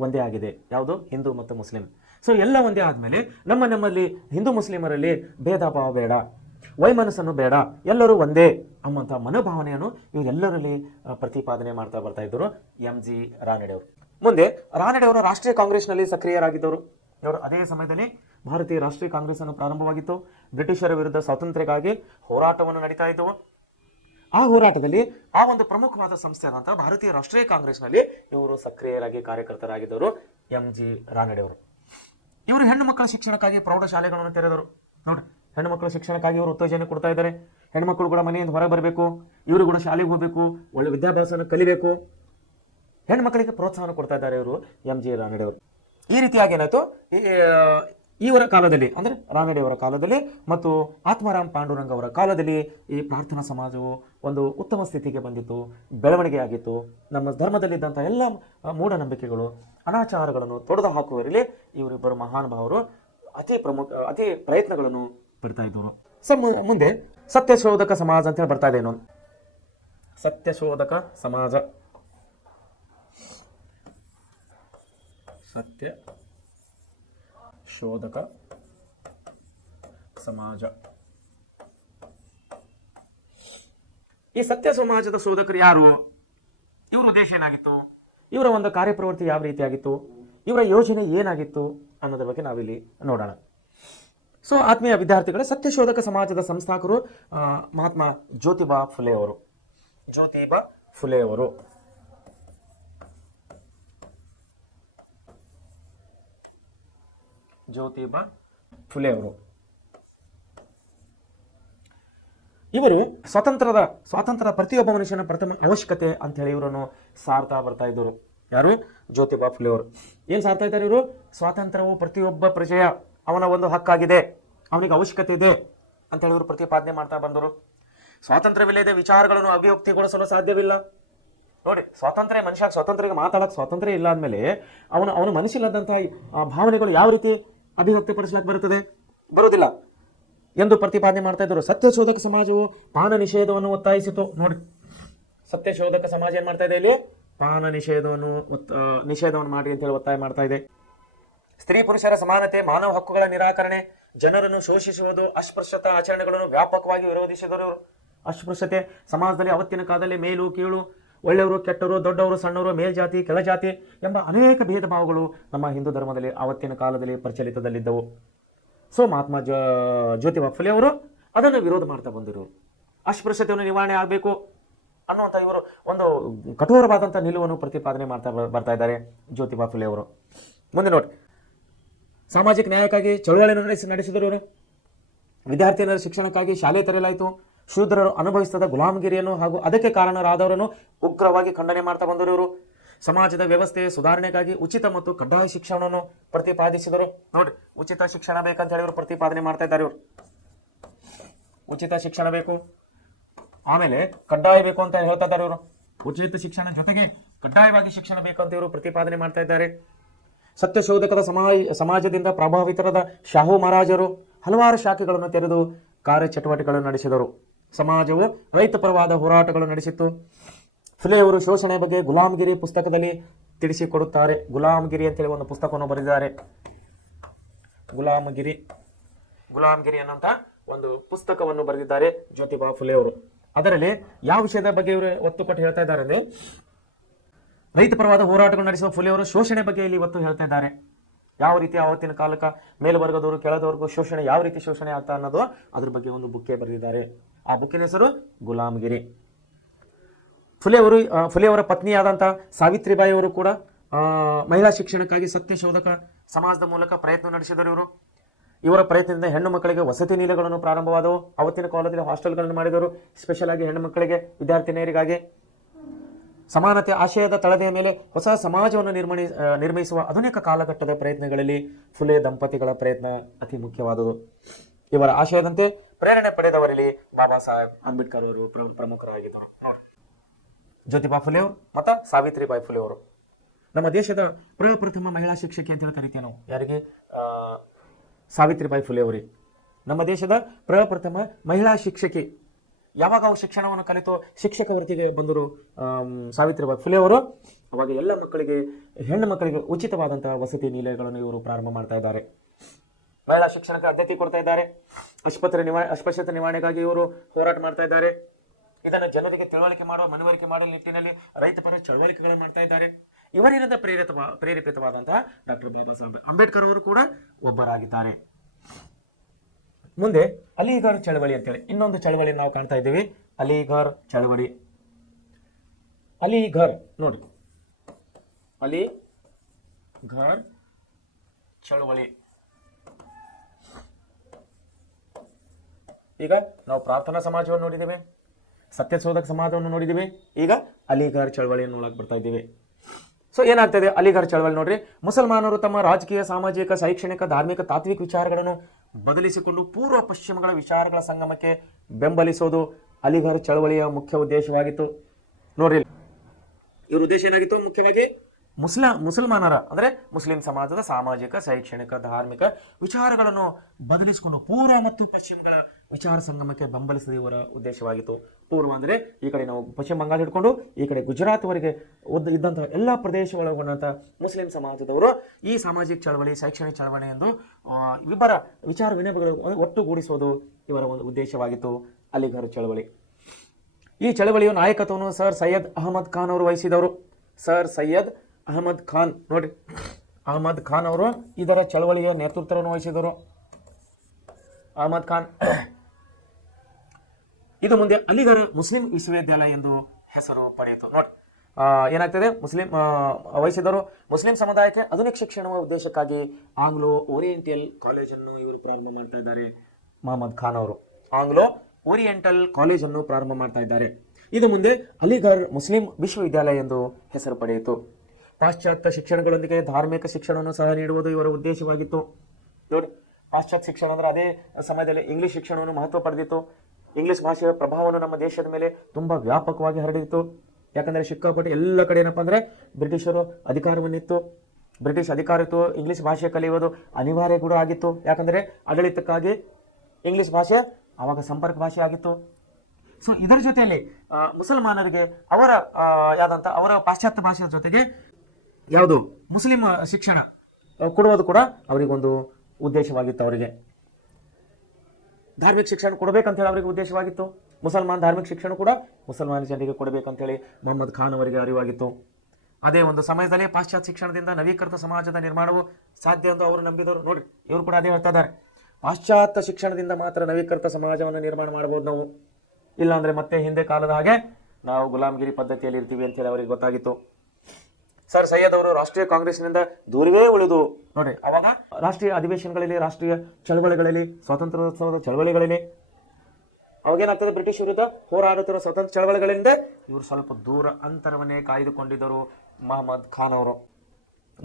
ಒಂದೇ ಆಗಿದೆ. ಯಾವುದು? ಹಿಂದೂ ಮತ್ತು ಮುಸ್ಲಿಂ. ಸೊ ಎಲ್ಲ ಒಂದೇ ಆದ್ಮೇಲೆ ನಮ್ಮಲ್ಲಿ ಹಿಂದೂ ಮುಸ್ಲಿಮರಲ್ಲಿ ಭೇದ ಭಾವ ಬೇಡ, ವೈಮನಸ್ಸನ್ನು ಬೇಡ, ಎಲ್ಲರೂ ಒಂದೇ ಅನ್ನುವಂಥ ಮನೋಭಾವನೆಯನ್ನು ಇವರೆಲ್ಲರಲ್ಲಿ ಪ್ರತಿಪಾದನೆ ಮಾಡ್ತಾ ಬರ್ತಾ ಇದ್ದರು ಎಂ.ಜಿ. ರಾನಡೆ ಅವರು. ಮುಂದೆ ರಾನಡೆ ಅವರು ರಾಷ್ಟ್ರೀಯ ಕಾಂಗ್ರೆಸ್ನಲ್ಲಿ ಸಕ್ರಿಯರಾಗಿದ್ದರು. ಇವರು ಅದೇ ಸಮಯದಲ್ಲಿ ಭಾರತೀಯ ರಾಷ್ಟ್ರೀಯ ಕಾಂಗ್ರೆಸ್ ಅನ್ನು ಪ್ರಾರಂಭವಾಗಿತ್ತು. ಬ್ರಿಟಿಷರ ವಿರುದ್ಧ ಸ್ವಾತಂತ್ರ್ಯಕ್ಕಾಗಿ ಹೋರಾಟವನ್ನು ನಡೀತಾ ಇದ್ದವು. ಆ ಹೋರಾಟದಲ್ಲಿ ಆ ಒಂದು ಪ್ರಮುಖವಾದ ಸಂಸ್ಥೆ ಆದಂತಹ ಭಾರತೀಯ ರಾಷ್ಟ್ರೀಯ ಕಾಂಗ್ರೆಸ್ನಲ್ಲಿ ಇವರು ಸಕ್ರಿಯರಾಗಿ ಕಾರ್ಯಕರ್ತರಾಗಿದ್ದರು ಎಂ.ಜಿ. ರಾನಡೆ ಅವರು. ಇವರು ಹೆಣ್ಣು ಮಕ್ಕಳ ಶಿಕ್ಷಣಕ್ಕಾಗಿ ಪ್ರೌಢಶಾಲೆಗಳನ್ನು ತೆರೆದರು. ನೋಡಿ, ಹೆಣ್ಣು ಮಕ್ಕಳ ಶಿಕ್ಷಣಕ್ಕಾಗಿ ಇವರು ಉತ್ತೇಜನ ಕೊಡ್ತಾ ಇದ್ದಾರೆ. ಹೆಣ್ಮಕ್ಳು ಕೂಡ ಮನೆಯಿಂದ ಹೊರಗೆ ಬರಬೇಕು, ಇವರು ಕೂಡ ಶಾಲೆಗೆ ಹೋಗಬೇಕು, ಒಳ್ಳೆ ವಿದ್ಯಾಭ್ಯಾಸನ ಕಲಿಬೇಕು, ಹೆಣ್ಮಕ್ಳಿಗೆ ಪ್ರೋತ್ಸಾಹ ಕೊಡ್ತಾ ಇದ್ದಾರೆ ಇವರು ಎಂ.ಜಿ. ರಾನಡೆ ಅವರು. ಈ ರೀತಿಯಾಗಿ ಏನಾಯ್ತು, ಇವರ ಕಾಲದಲ್ಲಿ ಅಂದ್ರೆ ರಾನಡೆ ಅವರ ಕಾಲದಲ್ಲಿ ಮತ್ತು ಆತ್ಮಾರಾಮ್ ಪಾಂಡುರಂಗ ಅವರ ಕಾಲದಲ್ಲಿ ಈ ಪ್ರಾರ್ಥನಾ ಸಮಾಜವು ಒಂದು ಉತ್ತಮ ಸ್ಥಿತಿಗೆ ಬಂದಿತ್ತು, ಬೆಳವಣಿಗೆ ಆಗಿತ್ತು. ನಮ್ಮ ಧರ್ಮದಲ್ಲಿದ್ದಂಥ ಎಲ್ಲ ಮೂಢನಂಬಿಕೆಗಳು, ಅನಾಚಾರಗಳನ್ನು ತೊಡೆದು ಹಾಕುವರಲ್ಲಿ ಇವರಿಬ್ಬರು ಮಹಾನುಭಾವರು ಅತಿ ಪ್ರಯತ್ನಗಳನ್ನು ಪಡ್ತಾ ಇದ್ದವರು. ಮುಂದೆ ಸತ್ಯಶೋಧಕ ಸಮಾಜ ಅಂತ ಹೇಳಿ ಬರ್ತಾ ಇದೆ. ಇನ್ನೊಂದು ಸತ್ಯಶೋಧಕ ಸಮಾಜ. ಸತ್ಯಶೋಧಕ ಸಮಾಜ. ಈ ಸತ್ಯ ಸಮಾಜದ ಶೋಧಕರು ಯಾರು? ಇವರ ಉದ್ದೇಶ ಏನಾಗಿತ್ತು? ಇವರ ಒಂದು ಕಾರ್ಯಪ್ರವೃತ್ತಿ ಯಾವ ರೀತಿಯಾಗಿತ್ತು? ಇವರ ಯೋಜನೆ ಏನಾಗಿತ್ತು ಅನ್ನೋದ್ರ ಬಗ್ಗೆ ನಾವಿಲ್ಲಿ ನೋಡೋಣ. ಸೊ ಆತ್ಮೀಯ ವಿದ್ಯಾರ್ಥಿಗಳೇ, ಸತ್ಯಶೋಧಕ ಸಮಾಜದ ಸಂಸ್ಥಾಪಕರು ಮಹಾತ್ಮ ಜ್ಯೋತಿಬಾ ಫುಲೆ ಅವರು. ಜ್ಯೋತಿಬಾ ಫುಲೆ ಅವರು ಇವರು ಸ್ವಾತಂತ್ರ್ಯ ಪ್ರತಿಯೊಬ್ಬ ಮನುಷ್ಯನ ಪ್ರಥಮ ಅವಶ್ಯಕತೆ ಅಂತ ಹೇಳಿ ಇವರನ್ನು ಸಾರ್ತಾ ಬರ್ತಾ ಇದ್ದರು. ಯಾರು? ಜ್ಯೋತಿಬಾ ಫುಲೆ ಅವರು. ಏನ್ ಸಾರ್ತಾ ಇದ್ದಾರೆ ಇವರು? ಸ್ವಾತಂತ್ರ್ಯವು ಪ್ರತಿಯೊಬ್ಬ ಪ್ರಜೆಯ ಅವನ ಒಂದು ಹಕ್ಕಾಗಿದೆ, ಅವನಿಗೆ ಅವಶ್ಯಕತೆ ಇದೆ ಅಂತ ಹೇಳಿ ಇವರು ಪ್ರತಿಪಾದನೆ ಮಾಡ್ತಾ ಬಂದರು. ಸ್ವಾತಂತ್ರ್ಯವಿಲ್ಲದೆ ವಿಚಾರಗಳನ್ನು ಅಭಿವ್ಯಕ್ತಿಗೊಳಿಸಲು ಸಾಧ್ಯವಿಲ್ಲ. ನೋಡಿ, ಸ್ವಾತಂತ್ರ್ಯಕ್ಕೆ ಮಾತಾಡಕ್ಕೆ ಸ್ವಾತಂತ್ರ್ಯ ಇಲ್ಲ ಅಂದಮೇಲೆ ಅವನ ಮನಸ್ಸಿಲ್ಲದಂತಹ ಭಾವನೆಗಳು ಯಾವ ರೀತಿ ಅಭಿವ್ಯಕ್ತಿಪಡಿಸಲಿಕ್ಕೆ ಬರುವುದಿಲ್ಲ ಎಂದು ಪ್ರತಿಪಾದನೆ ಮಾಡ್ತಾ ಇದ್ದರು. ಸತ್ಯಶೋಧಕ ಸಮಾಜವು ಪಾನ ನಿಷೇಧವನ್ನು ಒತ್ತಾಯಿಸಿತು. ನೋಡಿ, ಸತ್ಯಶೋಧಕ ಸಮಾಜ ಏನ್ ಮಾಡ್ತಾ ಇದೆ? ಇಲ್ಲಿ ಪಾನ ನಿಷೇಧವನ್ನು ಮಾಡಿ ಅಂತ ಹೇಳಿ ಒತ್ತಾಯ ಮಾಡ್ತಾ ಇದೆ. ಸ್ತ್ರೀ ಪುರುಷರ ಸಮಾನತೆ, ಮಾನವ ಹಕ್ಕುಗಳ ನಿರಾಕರಣೆ, ಜನರನ್ನು ಶೋಷಿಸುವುದು, ಅಸ್ಪೃಶ್ಯತಾ ಆಚರಣೆಗಳನ್ನು ವ್ಯಾಪಕವಾಗಿ ವಿರೋಧಿಸಿದರು. ಅಸ್ಪೃಶ್ಯತೆ ಸಮಾಜದಲ್ಲಿ ಅವತ್ತಿನ ಕಾಲದಲ್ಲಿ ಮೇಲು ಕೀಳು, ಒಳ್ಳೆಯವರು ಕೆಟ್ಟವರು, ದೊಡ್ಡವರು ಸಣ್ಣವರು, ಮೇಲ್ಜಾತಿ ಕೆಳಜಾತಿ ಎಂಬ ಅನೇಕ ಭೇದ ಭಾವಗಳು ನಮ್ಮ ಹಿಂದೂ ಧರ್ಮದಲ್ಲಿ ಆವತ್ತಿನ ಕಾಲದಲ್ಲಿ ಪ್ರಚಲಿತದಲ್ಲಿದ್ದವು. ಸೊ ಮಹಾತ್ಮ ಜ್ಯೋತಿಬಾ ಫುಲೆ ಅವರು ಅದನ್ನು ವಿರೋಧ ಮಾಡ್ತಾ ಬಂದರು. ಅಸ್ಪೃಶ್ಯತೆಯನ್ನು ನಿವಾರಣೆ ಆಗಬೇಕು ಅನ್ನುವಂಥ ಇವರು ಒಂದು ಕಠೋರವಾದಂಥ ನಿಲುವನ್ನು ಪ್ರತಿಪಾದನೆ ಮಾಡ್ತಾ ಬರ್ತಾ ಇದ್ದಾರೆ ಜ್ಯೋತಿಬಾ ಫುಲೆ ಅವರು. ಮುಂದೆ ನೋಡಿ, ಸಾಮಾಜಿಕ ನ್ಯಾಯಕ್ಕಾಗಿ ಚಳುವಳಿಯನ್ನು ನಡೆಸಿದರು ಇವರು. ವಿದ್ಯಾರ್ಥಿಯರ ಶಿಕ್ಷಣಕ್ಕಾಗಿ ಶಾಲೆ ತೆರೆಯಲಾಯಿತು. ಶೂದ್ರರು ಅನುಭವಿಸಿದ ಗುಲಾಮಗಿರಿಯನ್ನು ಹಾಗೂ ಅದಕ್ಕೆ ಕಾರಣರಾದವರನ್ನು ಉಗ್ರವಾಗಿ ಖಂಡನೆ ಮಾಡ್ತಾ ಬಂದರು ಇವರು. ಸಮಾಜದ ವ್ಯವಸ್ಥೆ ಸುಧಾರಣೆಗಾಗಿ ಉಚಿತ ಮತ್ತು ಕಡ್ಡಾಯ ಶಿಕ್ಷಣವನ್ನು ಪ್ರತಿಪಾದಿಸಿದರು. ನೋಡಿ, ಉಚಿತ ಶಿಕ್ಷಣ ಬೇಕಂತ ಹೇಳಿ ಇವರು ಪ್ರತಿಪಾದನೆ ಮಾಡ್ತಾ ಇದ್ದಾರೆ. ಇವರು ಉಚಿತ ಶಿಕ್ಷಣ ಬೇಕು, ಆಮೇಲೆ ಕಡ್ಡಾಯ ಬೇಕು ಅಂತ ಹೇಳ್ತಾ ಇದ್ದಾರೆ ಇವರು. ಉಚಿತ ಶಿಕ್ಷಣ ಜೊತೆಗೆ ಕಡ್ಡಾಯವಾಗಿ ಶಿಕ್ಷಣ ಬೇಕಂತ ಇವರು ಪ್ರತಿಪಾದನೆ ಮಾಡ್ತಾ ಇದ್ದಾರೆ. ಸತ್ಯಶೋಧಕದ ಸಮಾಜದಿಂದ ಪ್ರಭಾವಿತರಾದ ಶಾಹು ಮಹಾರಾಜರು ಹಲವಾರು ಶಾಖೆಗಳನ್ನು ತೆರೆದು ಕಾರ್ಯಚಟುವಟಿಕೆಗಳನ್ನು ನಡೆಸಿದರು. ಸಮಾಜವು ರೈತ ಪರವಾದ ಹೋರಾಟಗಳು ನಡೆಸಿತ್ತು. ಫುಲೆಯವರು ಶೋಷಣೆ ಬಗ್ಗೆ ಗುಲಾಮಗಿರಿ ಪುಸ್ತಕದಲ್ಲಿ ತಿಳಿಸಿಕೊಡುತ್ತಾರೆ. ಗುಲಾಮಗಿರಿ ಅಂತೇಳಿ ಒಂದು ಪುಸ್ತಕವನ್ನು ಬರೆದಿದ್ದಾರೆ. ಗುಲಾಮಗಿರಿ ಅನ್ನುವಂಥ ಒಂದು ಪುಸ್ತಕವನ್ನು ಬರೆದಿದ್ದಾರೆ ಜ್ಯೋತಿಬಾ ಫುಲೆ ಅವರು. ಅದರಲ್ಲಿ ಯಾವ ವಿಷಯದ ಬಗ್ಗೆ ಇವರು ಒತ್ತು ಕೊಟ್ಟು ಹೇಳ್ತಾ ಇದ್ದಾರೆ ಅಂದ್ರೆ, ರೈತ ಪರವಾದ ಹೋರಾಟಗಳು ನಡೆಸುವ ಫುಲೆ ಅವರು ಶೋಷಣೆ ಬಗ್ಗೆ ಇಲ್ಲಿ ಒತ್ತು ಹೇಳ್ತಾ ಇದ್ದಾರೆ. ಯಾವ ರೀತಿ ಆವತ್ತಿನ ಕಾಲಕ್ಕೆ ಮೇಲ್ವರ್ಗದವರು ಕೆಳದವರೆಗೂ ಶೋಷಣೆ ಯಾವ ರೀತಿ ಶೋಷಣೆ ಆಗ್ತಾ ಅನ್ನೋದು ಅದ್ರ ಬಗ್ಗೆ ಒಂದು ಬುಕ್ಕೆ ಬರೆದಿದ್ದಾರೆ. ಆ ಬುಕ್ಕಿನ ಹೆಸರು ಗುಲಾಮಗಿರಿ. ಫುಲೆಯವರ ಪತ್ನಿಯಾದಂಥ ಸಾವಿತ್ರಿಬಾಯಿ ಅವರು ಕೂಡ ಮಹಿಳಾ ಶಿಕ್ಷಣಕ್ಕಾಗಿ ಸತ್ಯಶೋಧಕ ಸಮಾಜದ ಮೂಲಕ ಪ್ರಯತ್ನ ನಡೆಸಿದರು. ಇವರ ಪ್ರಯತ್ನದಿಂದ ಹೆಣ್ಣು ಮಕ್ಕಳಿಗೆ ವಸತಿ ನಿಲಯಗಳನ್ನು ಪ್ರಾರಂಭವಾದವು. ಅವತ್ತಿನ ಕಾಲದಲ್ಲಿ ಹಾಸ್ಟೆಲ್ಗಳನ್ನು ಮಾಡಿದರು, ಸ್ಪೆಷಲ್ ಆಗಿ ಹೆಣ್ಣು ಮಕ್ಕಳಿಗೆ, ವಿದ್ಯಾರ್ಥಿನಿಯರಿಗಾಗಿ. ಸಮಾನತೆ ಆಶಯದ ತಳದೆಯ ಮೇಲೆ ಹೊಸ ಸಮಾಜವನ್ನು ನಿರ್ಮಿಸುವ ಆಧುನಿಕ ಕಾಲಘಟ್ಟದ ಪ್ರಯತ್ನಗಳಲ್ಲಿ ಫುಲೆ ದಂಪತಿಗಳ ಪ್ರಯತ್ನ ಅತಿ ಮುಖ್ಯವಾದುದು. ಇವರ ಆಶಯದಂತೆ ಪ್ರೇರಣೆ ಪಡೆದವರಲ್ಲಿ ಬಾಬಾ ಸಾಹೇಬ್ ಅಂಬೇಡ್ಕರ್ ಅವರು ಪ್ರಮುಖರಾಗಿದ್ದರು. ಜ್ಯೋತಿಬಾ ಫುಲೆ ಅವರು ಮತ್ತು ಸಾವಿತ್ರಿಬಾಯಿ ಫುಲೆ ಅವರು ನಮ್ಮ ದೇಶದ ಪ್ರಪ್ರಥಮ ಮಹಿಳಾ ಶಿಕ್ಷಕಿ ಅಂತ ಹೇಳಿ ಕರಿತೀವಿ ನಾವು. ಯಾರಿಗೆ? ಸಾವಿತ್ರಿಬಾಯಿ ಫುಲೆ ಅವರಿಗೆ ನಮ್ಮ ದೇಶದ ಪ್ರಪ್ರಥಮ ಮಹಿಳಾ ಶಿಕ್ಷಕಿ. ಯಾವಾಗ ಅವರು ಶಿಕ್ಷಣವನ್ನು ಕಲಿತು ಶಿಕ್ಷಕ ವೃತ್ತಿಗೆ ಬಂದರು ಸಾವಿತ್ರಿಬಾಯಿ ಫುಲೆ ಅವರು, ಅವಾಗ ಎಲ್ಲ ಮಕ್ಕಳಿಗೆ, ಹೆಣ್ಣು ಮಕ್ಕಳಿಗೆ ಉಚಿತವಾದಂತಹ ವಸತಿ ನಿಲಯಗಳನ್ನು ಇವರು ಪ್ರಾರಂಭ ಮಾಡ್ತಾ ಇದ್ದಾರೆ. ಮಹಿಳಾ ಶಿಕ್ಷಣಕ್ಕೆ ಆದ್ಯತೆ ಕೊಡ್ತಾ ಇದ್ದಾರೆ. ಅಸ್ಪೃಶ್ಯತೆ ನಿವಾರಣೆಗಾಗಿ ಇವರು ಹೋರಾಟ ಮಾಡ್ತಾ ಇದ್ದಾರೆ. ಇದನ್ನು ಜನರಿಗೆ ತಿಳುವಳಿಕೆ ಮಾಡುವ, ಮನವರಿಕೆ ಮಾಡುವ ನಿಟ್ಟಿನಲ್ಲಿ ರೈತಪರ ಚಳವಳಿಕೆಗಳನ್ನು ಮಾಡ್ತಾ ಇದ್ದಾರೆ. ಇವರಿಂದ ಪ್ರೇರೇಪಿತವಾದಂತಹ ಡಾಕ್ಟರ್ ಬಾಬಾ ಸಾಹೇಬ್ ಅಂಬೇಡ್ಕರ್ ಅವರು ಕೂಡ ಒಬ್ಬರಾಗಿದ್ದಾರೆ. ಮುಂದೆ ಅಲಿಘರ್ ಚಳವಳಿ ಅಂತೇಳಿ ಇನ್ನೊಂದು ಚಳವಳಿ ನಾವು ಕಾಣ್ತಾ ಇದ್ದೀವಿ. ಅಲಿಘರ್ ಚಳವಳಿ. ಅಲಿಘರ್ ನೋಡಿ, ಅಲಿಘರ್ ಚಳವಳಿ. ಈಗ ನಾವು ಪ್ರಾರ್ಥನಾ ಸಮಾಜವನ್ನು ನೋಡಿದ್ದೇವೆ, ಸತ್ಯಶೋಧಕ ಸಮಾಜವನ್ನು ನೋಡಿದ್ದೀವಿ, ಈಗ ಅಲಿಘರ್ ಚಳವಳಿಯನ್ನು ನೋಡಕ್ ಬರ್ತಾ ಇದ್ದೀವಿ. ಸೊ ಏನಾಗ್ತದೆ ಅಲಿಘರ್ ಚಳವಳಿ ನೋಡ್ರಿ, ಮುಸಲ್ಮಾನರು ತಮ್ಮ ರಾಜಕೀಯ, ಸಾಮಾಜಿಕ, ಶೈಕ್ಷಣಿಕ, ಧಾರ್ಮಿಕ, ತಾತ್ವಿಕ ವಿಚಾರಗಳನ್ನು ಬದಲಿಸಿಕೊಂಡು ಪೂರ್ವ ಪಶ್ಚಿಮಗಳ ವಿಚಾರಗಳ ಸಂಗಮಕ್ಕೆ ಬೆಂಬಲಿಸೋದು ಅಲಿಘರ್ ಚಳವಳಿಯ ಮುಖ್ಯ ಉದ್ದೇಶವಾಗಿತ್ತು. ನೋಡ್ರಿ, ಇವ್ರ ಉದ್ದೇಶ ಏನಾಗಿತ್ತು? ಮುಖ್ಯವಾಗಿ ಮುಸಲ್ಮಾನರ ಅಂದ್ರೆ ಮುಸ್ಲಿಂ ಸಮಾಜದ ಸಾಮಾಜಿಕ, ಶೈಕ್ಷಣಿಕ, ಧಾರ್ಮಿಕ ವಿಚಾರಗಳನ್ನು ಬದಲಿಸಿಕೊಂಡು ಪೂರ್ವ ಮತ್ತು ಪಶ್ಚಿಮಗಳ ವಿಚಾರ ಸಂಗಮಕ್ಕೆ ಬೆಂಬಲಿಸಿದ ಇವರ ಉದ್ದೇಶವಾಗಿತ್ತು. ಪೂರ್ವ ಅಂದ್ರೆ ಈ ಕಡೆ ನಾವು ಪಶ್ಚಿಮ ಬಂಗಾಳ ಹಿಡ್ಕೊಂಡು ಈ ಕಡೆ ಗುಜರಾತ್ ವರೆಗೆ ಇದ್ದಂತಹ ಎಲ್ಲ ಪ್ರದೇಶಗಳೊಳಗೊಂಡಂತ ಮುಸ್ಲಿಂ ಸಮಾಜದವರು ಈ ಸಾಮಾಜಿಕ ಚಳವಳಿ, ಶೈಕ್ಷಣಿಕ ಚಳವಳಿ ಎಂದು ಇಬ್ಬರ ವಿಚಾರ ವಿನಿಮಯಗಳು ಒಟ್ಟುಗೂಡಿಸುವುದು ಇವರ ಒಂದು ಉದ್ದೇಶವಾಗಿತ್ತು. ಅಲಿಘರ್ ಚಳವಳಿ. ಈ ಚಳವಳಿಯ ನಾಯಕತ್ವವನ್ನು ಸರ್ ಸೈಯದ್ ಅಹಮದ್ ಖಾನ್ ಅವರು ವಹಿಸಿದವರು. ಸರ್ ಸೈಯದ್ ಅಹಮದ್ ಖಾನ್ ನೋಡಿ, ಅಹಮದ್ ಖಾನ್ ಅವರು ಇದರ ಚಳವಳಿಯ ನೇತೃತ್ವವನ್ನು ವಹಿಸಿದರು. ಅಹಮದ್ ಖಾನ್. ಇದು ಮುಂದೆ ಅಲಿಘರ್ ಮುಸ್ಲಿಂ ವಿಶ್ವವಿದ್ಯಾಲಯ ಎಂದು ಹೆಸರು ಪಡೆಯಿತು. ನೋಡಿ ಏನಾಗ್ತದೆ, ವಹಿಸಿದರು. ಮುಸ್ಲಿಂ ಸಮುದಾಯಕ್ಕೆ ಆಧುನಿಕ ಶಿಕ್ಷಣ ಉದ್ದೇಶಕ್ಕಾಗಿ ಆಂಗ್ಲೋ ಓರಿಯೆಂಟಲ್ ಕಾಲೇಜನ್ನು ಇವರು ಪ್ರಾರಂಭ ಮಾಡ್ತಾ ಇದ್ದಾರೆ. ಅಹಮದ್ ಖಾನ್ ಅವರು ಆಂಗ್ಲೋ ಓರಿಯೆಂಟಲ್ ಕಾಲೇಜನ್ನು ಪ್ರಾರಂಭ ಮಾಡ್ತಾ ಇದ್ದಾರೆ. ಇದು ಮುಂದೆ ಅಲಿಘರ್ ಮುಸ್ಲಿಂ ವಿಶ್ವವಿದ್ಯಾಲಯ ಎಂದು ಹೆಸರು ಪಡೆಯಿತು. ಪಾಶ್ಚಾತ್ಯ ಶಿಕ್ಷಣಗಳೊಂದಿಗೆ ಧಾರ್ಮಿಕ ಶಿಕ್ಷಣವನ್ನು ಸಹ ನೀಡುವುದು ಇವರ ಉದ್ದೇಶವಾಗಿತ್ತು. ನೋಡಿ, ಪಾಶ್ಚಾತ್ಯ ಶಿಕ್ಷಣ ಅಂದ್ರೆ ಅದೇ ಸಮಯದಲ್ಲಿ ಇಂಗ್ಲಿಷ್ ಶಿಕ್ಷಣವನ್ನು ಮಹತ್ವ ಪಡೆದಿತ್ತು. ಇಂಗ್ಲಿಷ್ ಭಾಷೆಯ ಪ್ರಭಾವವನ್ನು ನಮ್ಮ ದೇಶದ ಮೇಲೆ ತುಂಬಾ ವ್ಯಾಪಕವಾಗಿ ಹರಡಿತ್ತು. ಯಾಕಂದ್ರೆ ಸಿಕ್ಕಾಪಟ್ಟೆ ಎಲ್ಲ ಕಡೆ ಏನಪ್ಪಾ ಅಂದ್ರೆ ಬ್ರಿಟಿಷರು ಅಧಿಕಾರವನ್ನಿತ್ತು. ಬ್ರಿಟಿಷ್ ಅಧಿಕಾರ ಇತ್ತು. ಇಂಗ್ಲಿಷ್ ಭಾಷೆ ಕಲಿಯುವುದು ಅನಿವಾರ್ಯ ಕೂಡ ಆಗಿತ್ತು. ಯಾಕಂದ್ರೆ ಆಡಳಿತಕ್ಕಾಗಿ ಇಂಗ್ಲಿಷ್ ಭಾಷೆ ಆವಾಗ ಸಂಪರ್ಕ ಭಾಷೆ ಆಗಿತ್ತು. ಸೊ ಇದರ ಜೊತೆಯಲ್ಲಿ ಮುಸಲ್ಮಾನರಿಗೆ ಅವರ ಪಾಶ್ಚಾತ್ಯ ಭಾಷೆಯ ಜೊತೆಗೆ ಯಾವುದು ಮುಸ್ಲಿಂ ಶಿಕ್ಷಣ ಕೊಡುವುದು ಕೂಡ ಅವರಿಗೊಂದು ಉದ್ದೇಶವಾಗಿತ್ತು. ಅವರಿಗೆ ಧಾರ್ಮಿಕ ಶಿಕ್ಷಣ ಕೊಡಬೇಕಂತ ಹೇಳಿ ಅವರಿಗೆ ಉದ್ದೇಶವಾಗಿತ್ತು. ಮುಸಲ್ಮಾನ್ ಧಾರ್ಮಿಕ ಶಿಕ್ಷಣ ಕೂಡ ಮುಸಲ್ಮಾನ ಜನರಿಗೆ ಕೊಡಬೇಕಂತ ಹೇಳಿ ಮೊಹಮ್ಮದ್ ಖಾನ್ ಅವರಿಗೆ ಅರಿವಾಗಿತ್ತು. ಅದೇ ಒಂದು ಸಮಯದಲ್ಲಿ ಪಾಶ್ಚಾತ್ಯ ಶಿಕ್ಷಣದಿಂದ ನವೀಕೃತ ಸಮಾಜದ ನಿರ್ಮಾಣವು ಸಾಧ್ಯ ಎಂದು ಅವರು ನಂಬಿದರು. ನೋಡ್ರಿ, ಇವರು ಕೂಡ ಅದೇ ಹೇಳ್ತಾ ಇದ್ದಾರೆ, ಪಾಶ್ಚಾತ್ಯ ಶಿಕ್ಷಣದಿಂದ ಮಾತ್ರ ನವೀಕೃತ ಸಮಾಜವನ್ನು ನಿರ್ಮಾಣ ಮಾಡಬಹುದು ನಾವು, ಇಲ್ಲಾಂದ್ರೆ ಮತ್ತೆ ಹಿಂದೆ ಕಾಲದ ಹಾಗೆ ನಾವು ಗುಲಾಮಗಿರಿ ಪದ್ಧತಿಯಲ್ಲಿ ಇರ್ತೀವಿ ಅಂತ ಹೇಳಿ ಅವರಿಗೆ ಗೊತ್ತಾಗಿತ್ತು. ಸರ್ ಸೈಯದ್ ಅವರು ರಾಷ್ಟ್ರೀಯ ಕಾಂಗ್ರೆಸ್ನಿಂದ ದೂರವೇ ಉಳಿದು ನೋಡ್ರಿ, ಅವಾಗ ರಾಷ್ಟ್ರೀಯ ಅಧಿವೇಶನಗಳಲ್ಲಿ, ರಾಷ್ಟ್ರೀಯ ಚಳವಳಿಗಳಲ್ಲಿ, ಸ್ವಾತಂತ್ರ್ಯೋತ್ಸವದ ಚಳವಳಿಗಳಲ್ಲಿ ಅವಾಗೇನಾಗ್ತದೆ, ಬ್ರಿಟಿಷ್ ವಿರುದ್ಧ ಹೋರಾಡುತ್ತಿರುವ ಸ್ವತಂತ್ರ ಚಳವಳಿಗಳಿಂದ ಇವರು ಸ್ವಲ್ಪ ದೂರ ಅಂತರವನ್ನೇ ಕಾಯ್ದುಕೊಂಡಿದ್ದರು ಮೊಹಮ್ಮದ್ ಖಾನ್ ಅವರು.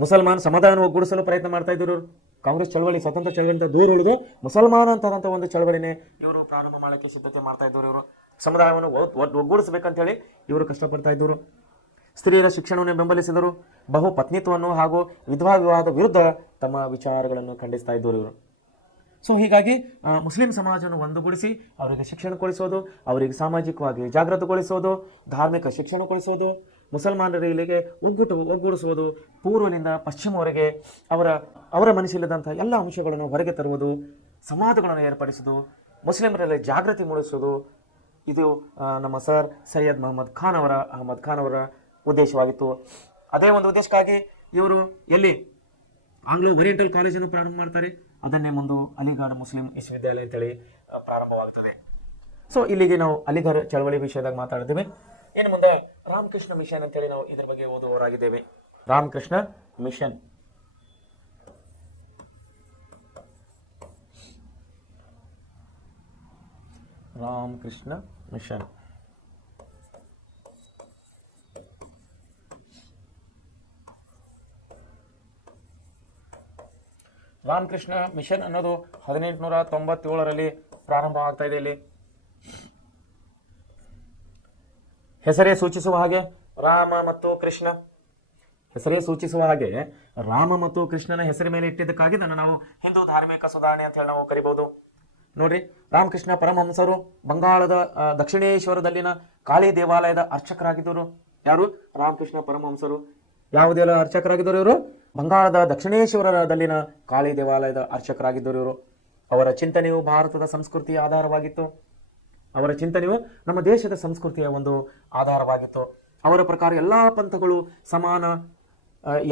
ಮುಸಲ್ಮಾನ್ ಸಮುದಾಯವನ್ನು ಒಗ್ಗೂಡಿಸಲು ಪ್ರಯತ್ನ ಮಾಡ್ತಾ ಇದ್ರು. ಕಾಂಗ್ರೆಸ್ ಚಳವಳಿ, ಸ್ವತಂತ್ರ ಚಳವಳಿಯಿಂದ ದೂರ ಉಳಿದು ಮುಸಲ್ಮಾನ್ ಅಂತದಂತ ಒಂದು ಚಳವಳಿನೇ ಇವರು ಪ್ರಾರಂಭ ಮಾಡಲಿಕ್ಕೆ ಸಿದ್ಧತೆ ಮಾಡ್ತಾ ಇದ್ರು. ಇವರು ಸಮುದಾಯವನ್ನು ಒಗ್ಗೂಡಿಸಬೇಕಂತ ಹೇಳಿ ಇವರು ಕಷ್ಟಪಡ್ತಾ ಇದ್ದರು. ಸ್ತ್ರೀಯರ ಶಿಕ್ಷಣವನ್ನು ಬೆಂಬಲಿಸಿದರು. ಬಹು ಪತ್ನಿತ್ವವನ್ನು ಹಾಗೂ ವಿಧವಾ ವಿವಾಹದ ವಿರುದ್ಧ ತಮ್ಮ ವಿಚಾರಗಳನ್ನು ಖಂಡಿಸ್ತಾ ಇದ್ದರು ಇವರು. ಸೊ ಹೀಗಾಗಿ ಮುಸ್ಲಿಂ ಸಮಾಜವನ್ನು ಒಂದುಗೂಡಿಸಿ ಅವರಿಗೆ ಶಿಕ್ಷಣ ಕೊಡಿಸೋದು, ಅವರಿಗೆ ಸಾಮಾಜಿಕವಾಗಿ ಜಾಗೃತಗೊಳಿಸೋದು, ಧಾರ್ಮಿಕ ಶಿಕ್ಷಣ ಕೊಡಿಸೋದು, ಮುಸಲ್ಮಾನರ ಇಲ್ಲಿಗೆ ಒಗ್ಗೂಡಿಸುವುದು, ಪೂರ್ವದಿಂದ ಪಶ್ಚಿಮವರೆಗೆ ಅವರ ಮನಸ್ಸಲ್ಲಿದ್ದಂಥ ಎಲ್ಲ ಅಂಶಗಳನ್ನು ಹೊರಗೆ ತರುವುದು, ಸಂವಾದಗಳನ್ನು ಏರ್ಪಡಿಸುವುದು, ಮುಸ್ಲಿಮರಲ್ಲಿ ಜಾಗೃತಿ ಮೂಡಿಸುವುದು, ಇದು ನಮ್ಮ ಸರ್ ಸೈಯದ್ ಅಹಮದ್ ಖಾನ್ ಅವರ ಉದ್ದೇಶವಾಗಿತ್ತು. ಅದೇ ಒಂದು ಉದ್ದೇಶಕ್ಕಾಗಿ ಇವರು ಆಂಗ್ಲೋ ಓರಿಯೆಂಟಲ್ ಕಾಲೇಜನ್ನು ಪ್ರಾರಂಭ ಮಾಡ್ತಾರೆ. ಅದನ್ನೇ ಮುಂದೆ ಅಲಿಗಢ ಮುಸ್ಲಿಂ ವಿಶ್ವವಿದ್ಯಾಲಯ ಅಂತೇಳಿ ಪ್ರಾರಂಭವಾಗ್ತದೆ. ಸೊ ಇಲ್ಲಿಗೆ ನಾವು ಅಲಿಗಢ ಚಳವಳಿ ವಿಷಯದಾಗ ಮಾತಾಡಿದ್ದೇವೆ. ಇನ್ನು ಮುಂದೆ ರಾಮಕೃಷ್ಣ ಮಿಷನ್ ಅಂತೇಳಿ ನಾವು ಇದ್ರ ಬಗ್ಗೆ ಓದುವವರಾಗಿದ್ದೇವೆ. Ramakrishna mission. Ramakrishna mission Ramakrishna mission ಅನ್ನೋದು 1897ರಲ್ಲಿ ಪ್ರಾರಂಭ ಆಗ್ತಾ ಇದೆ. ಇಲ್ಲಿ ಹೆಸರೇ ಸೂಚಿಸುವ ಹಾಗೆ ರಾಮ ಮತ್ತು ಕೃಷ್ಣ, ಹೆಸರೇ ಸೂಚಿಸುವ ಹಾಗೆ ರಾಮ ಮತ್ತು ಕೃಷ್ಣನ ಹೆಸರ ಮೇಲೆ ಇಟ್ಟಿದ್ದಕ್ಕಾಗಿ ಇದನ್ನು ನಾವು ಹಿಂದೂ ಧಾರ್ಮಿಕ ಸುಧಾರಣೆ ಅಂತ ಹೇಳಿ ನಾವು ಕರಿಬಹುದು. ನೋಡ್ರಿ, ರಾಮಕೃಷ್ಣ ಪರಮಹಂಸರು ಬಂಗಾಳದ ದಕ್ಷಿಣೇಶ್ವರದಲ್ಲಿನ ಕಾಳಿ ದೇವಾಲಯದ ಅರ್ಚಕರಾಗಿದ್ದರು. ಯಾರು? ರಾಮಕೃಷ್ಣ ಪರಮಹಂಸರು. ಯಾವುದೆಲ್ಲ ಅರ್ಚಕರಾಗಿದ್ದರು ಇವರು? ಬಂಗಾಳದ ದಕ್ಷಿಣೇಶ್ವರದಲ್ಲಿನ ಕಾಳಿ ದೇವಾಲಯದ ಅರ್ಚಕರಾಗಿದ್ದರು ಇವರು. ಅವರ ಚಿಂತನೆಯು ಭಾರತದ ಸಂಸ್ಕೃತಿಯ ಆಧಾರವಾಗಿತ್ತು. ಅವರ ಚಿಂತನೆಯು ನಮ್ಮ ದೇಶದ ಸಂಸ್ಕೃತಿಯ ಒಂದು ಆಧಾರವಾಗಿತ್ತು. ಅವರ ಪ್ರಕಾರ ಎಲ್ಲ ಪಂಥಗಳು ಸಮಾನ,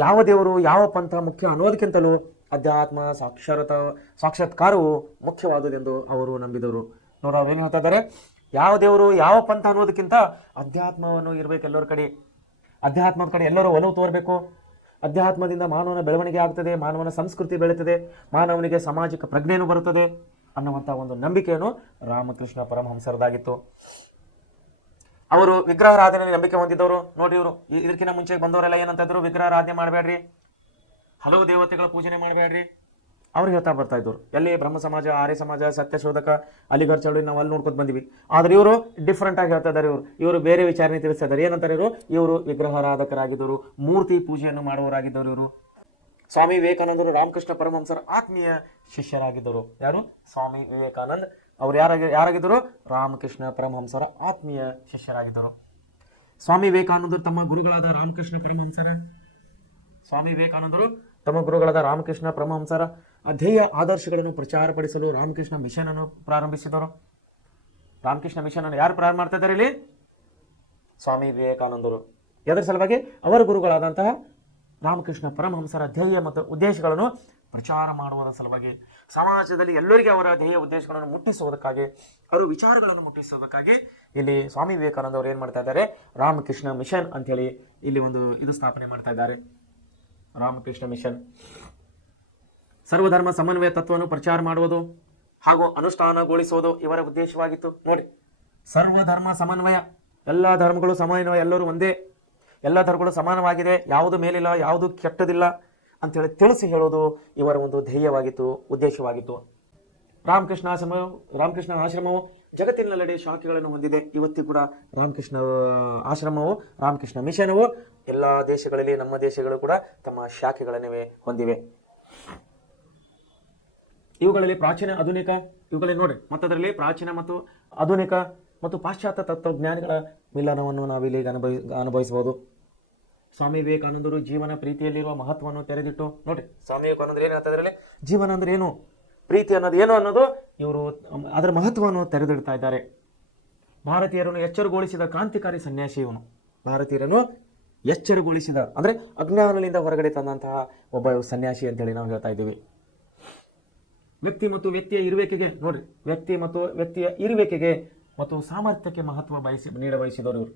ಯಾವ ದೇವರು ಯಾವ ಪಂಥ ಮುಖ್ಯ ಅನ್ನೋದಕ್ಕಿಂತಲೂ ಅಧ್ಯಾತ್ಮ ಸಾಕ್ಷಾತ್ಕಾರವು ಮುಖ್ಯವಾದುದೆಂದು ಅವರು ನಂಬಿದವರು. ನೋಡ್ರಿ, ಅವ್ರು ಏನು ಹೇಳ್ತಾ ಇದ್ದಾರೆ? ಯಾವ ದೇವರು ಯಾವ ಪಂಥ ಅನ್ನೋದಕ್ಕಿಂತ ಅಧ್ಯಾತ್ಮವನ್ನು ಇರಬೇಕು ಎಲ್ಲರ ಕಡೆ. ಅಧ್ಯಾತ್ಮದ ಕಡೆ ಎಲ್ಲರೂ ಒಲವು ತೋರಬೇಕು. ಅಧ್ಯಾತ್ಮದಿಂದ ಮಾನವನ ಬೆಳವಣಿಗೆ ಆಗ್ತದೆ, ಮಾನವನ ಸಂಸ್ಕೃತಿ ಬೆಳೀತದೆ, ಮಾನವನಿಗೆ ಸಾಮಾಜಿಕ ಪ್ರಜ್ಞೆನೂ ಬರುತ್ತದೆ ಅನ್ನುವಂಥ ಒಂದು ನಂಬಿಕೆಯನ್ನು ರಾಮಕೃಷ್ಣ ಪರಮಹಂಸರದಾಗಿತ್ತು. ಅವರು ವಿಗ್ರಹಾರಾಧನೆ ನಂಬಿಕೆ ಹೊಂದಿದ್ದವರು. ನೋಡಿ, ಇವರು ಇದಕ್ಕಿಂತ ಮುಂಚೆ ಬಂದವರೆಲ್ಲ ಏನಂತ ಇದ್ರು? ವಿಗ್ರಹಾರಾಧನೆ ಮಾಡಬೇಡ್ರಿ, ಹಲವು ದೇವತೆಗಳ ಪೂಜನೆ ಮಾಡಬೇಡ್ರಿ ಅವ್ರು ಹೇಳ್ತಾ ಬರ್ತಾ ಇದ್ರು. ಎಲ್ಲಿ? ಬ್ರಹ್ಮ ಸಮಾಜ, ಆರ್ಯ ಸಮಾಜ, ಸತ್ಯಶೋಧಕ, ಅಲಿಗಢ ಚಳವಳಿ ನಾವು ಅಲ್ಲಿ ನೋಡ್ಕೊತ ಬಂದಿವಿ. ಆದ್ರೆ ಇವರು ಡಿಫ್ರೆಂಟ್ ಆಗಿ ಹೇಳ್ತಾ ಇದ್ದಾರೆ. ಇವರು ಬೇರೆ ವಿಚಾರಣೆ ತಿಳಿಸ್ತಾ ಇದ್ದಾರೆ. ಏನಂತಾರೆ ಇವರು ವಿಗ್ರಹಾರಾಧಕರಾಗಿದ್ದರು, ಮೂರ್ತಿ ಪೂಜೆಯನ್ನು ಮಾಡುವವರಾಗಿದ್ದವರು. ಇವರು ಸ್ವಾಮಿ ವಿವೇಕಾನಂದರು ರಾಮಕೃಷ್ಣ ಪರಮಹಂಸರ ಆತ್ಮೀಯ ಶಿಷ್ಯರಾಗಿದ್ದರು. ಯಾರು? ಸ್ವಾಮಿ ವಿವೇಕಾನಂದ್ ಅವರು ಯಾರಾಗಿದ್ದರು? ರಾಮಕೃಷ್ಣ ಪರಮಹಂಸರ ಆತ್ಮೀಯ ಶಿಷ್ಯರಾಗಿದ್ದರು. ಸ್ವಾಮಿ ವಿವೇಕಾನಂದರು ತಮ್ಮ ಗುರುಗಳಾದ ರಾಮಕೃಷ್ಣ ಪರಮಹಂಸರ ಧ್ಯೇಯ ಆದರ್ಶಗಳನ್ನು ಪ್ರಚಾರಪಡಿಸಲು ರಾಮಕೃಷ್ಣ ಮಿಷನ್ ಅನ್ನು ಪ್ರಾರಂಭಿಸಿದರು. ರಾಮಕೃಷ್ಣ ಮಿಷನ್ ಅನ್ನು ಯಾರು ಪ್ರಾರಂಭ ಮಾಡ್ತಾ ಇದ್ದಾರೆ ಇಲ್ಲಿ? ಸ್ವಾಮಿ ವಿವೇಕಾನಂದರು. ಅದರ ಸಲುವಾಗಿ ಅವರ ಗುರುಗಳಾದಂತಹ ರಾಮಕೃಷ್ಣ ಪರಮಹಂಸರ ಧ್ಯೇಯ ಮತ್ತು ಉದ್ದೇಶಗಳನ್ನು ಪ್ರಚಾರ ಮಾಡುವುದರ ಸಲುವಾಗಿ, ಸಮಾಜದಲ್ಲಿ ಎಲ್ಲರಿಗೆ ಅವರ ಧ್ಯೇಯ ಉದ್ದೇಶಗಳನ್ನು ಮುಟ್ಟಿಸುವುದಕ್ಕಾಗಿ, ಅವರು ವಿಚಾರಗಳನ್ನು ಮುಟ್ಟಿಸುವುದಕ್ಕಾಗಿ ಇಲ್ಲಿ ಸ್ವಾಮಿ ವಿವೇಕಾನಂದ ಅವರು ಏನು ಮಾಡ್ತಾ ಇದ್ದಾರೆ? ರಾಮಕೃಷ್ಣ ಮಿಷನ್ ಅಂತೇಳಿ ಇಲ್ಲಿ ಒಂದು ಇದು ಸ್ಥಾಪನೆ ಮಾಡ್ತಾ ಇದ್ದಾರೆ. ರಾಮಕೃಷ್ಣ ಮಿಷನ್ ಸರ್ವಧರ್ಮ ಸಮನ್ವಯ ತತ್ವವನ್ನು ಪ್ರಚಾರ ಮಾಡುವುದು ಹಾಗೂ ಅನುಷ್ಠಾನಗೊಳಿಸುವುದು ಇವರ ಉದ್ದೇಶವಾಗಿತ್ತು. ನೋಡಿ, ಸರ್ವಧರ್ಮ ಸಮನ್ವಯ, ಎಲ್ಲ ಧರ್ಮಗಳು ಸಮನ್ವಯ, ಎಲ್ಲರೂ ಒಂದೇ, ಎಲ್ಲ ಧರ್ಮಗಳು ಸಮಾನವಾಗಿದೆ, ಯಾವುದು ಮೇಲಿಲ್ಲ, ಯಾವುದು ಕೆಟ್ಟದಿಲ್ಲ ಅಂತೇಳಿ ತಿಳಿಸಿ ಹೇಳೋದು ಇವರ ಒಂದು ಧ್ಯೇಯವಾಗಿತ್ತು, ಉದ್ದೇಶವಾಗಿತ್ತು. ರಾಮಕೃಷ್ಣ ಆಶ್ರಮವು ಜಗತ್ತಿನೆಲ್ಲೆಡೆ ಶಾಖೆಗಳನ್ನು ಹೊಂದಿದೆ. ಇವತ್ತಿಗೂ ಕೂಡ ರಾಮಕೃಷ್ಣ ಆಶ್ರಮವು, ರಾಮಕೃಷ್ಣ ಮಿಷನವು ಎಲ್ಲ ದೇಶಗಳಲ್ಲಿ, ನಮ್ಮ ದೇಶಗಳು ಕೂಡ ತಮ್ಮ ಶಾಖೆಗಳನ್ನೇ ಹೊಂದಿವೆ. ಇವುಗಳಲ್ಲಿ ಪ್ರಾಚೀನ ಆಧುನಿಕ, ಇವುಗಳಲ್ಲಿ ನೋಡಿ, ಮತ್ತದರಲ್ಲಿ ಪ್ರಾಚೀನ ಮತ್ತು ಆಧುನಿಕ ಮತ್ತು ಪಾಶ್ಚಾತ್ಯ ತತ್ವಜ್ಞಾನಿಗಳ ಮಿಲನವನ್ನು ನಾವಿಲ್ಲಿ ಅನುಭವಿಸಬಹುದು. ಸ್ವಾಮಿ ವಿವೇಕಾನಂದರು ಜೀವನ ಪ್ರೀತಿಯಲ್ಲಿರುವ ಮಹತ್ವವನ್ನು ತೆರೆದಿಟ್ಟು, ನೋಡಿ ಸ್ವಾಮಿ ವಿವೇಕಾನಂದರು ಏನು ಹೇಳ್ತಾ ಇದ್ರಲ್ಲಿ? ಜೀವನ ಅಂದ್ರೆ ಏನು, ಪ್ರೀತಿ ಅನ್ನೋದು ಏನು ಅನ್ನೋದು ಇವರು ಅದರ ಮಹತ್ವವನ್ನು ತೆರೆದಿಡ್ತಾ ಇದ್ದಾರೆ. ಭಾರತೀಯರನ್ನು ಎಚ್ಚರಗೊಳಿಸಿದ ಕ್ರಾಂತಿಕಾರಿ ಸನ್ಯಾಸಿ ಇವನು. ಭಾರತೀಯರನ್ನು ಎಚ್ಚರಗೊಳಿಸಿದ ಅಂದ್ರೆ ಅಜ್ಞಾನದಿಂದ ಹೊರಗಡೆ ತಂದಂತಹ ಒಬ್ಬ ಸನ್ಯಾಸಿ ಅಂತೇಳಿ ನಾವು ಹೇಳ್ತಾ ಇದ್ದೀವಿ. ವ್ಯಕ್ತಿ ಮತ್ತು ವ್ಯಕ್ತಿಯ ಇರುವಿಕೆಗೆ, ನೋಡ್ರಿ, ವ್ಯಕ್ತಿ ಮತ್ತು ವ್ಯಕ್ತಿಯ ಇರುವಿಕೆಗೆ ಮತ್ತು ಸಾಮರ್ಥ್ಯಕ್ಕೆ ಮಹತ್ವ ನೀಡಬಯಸಿದವರು ಇವರು.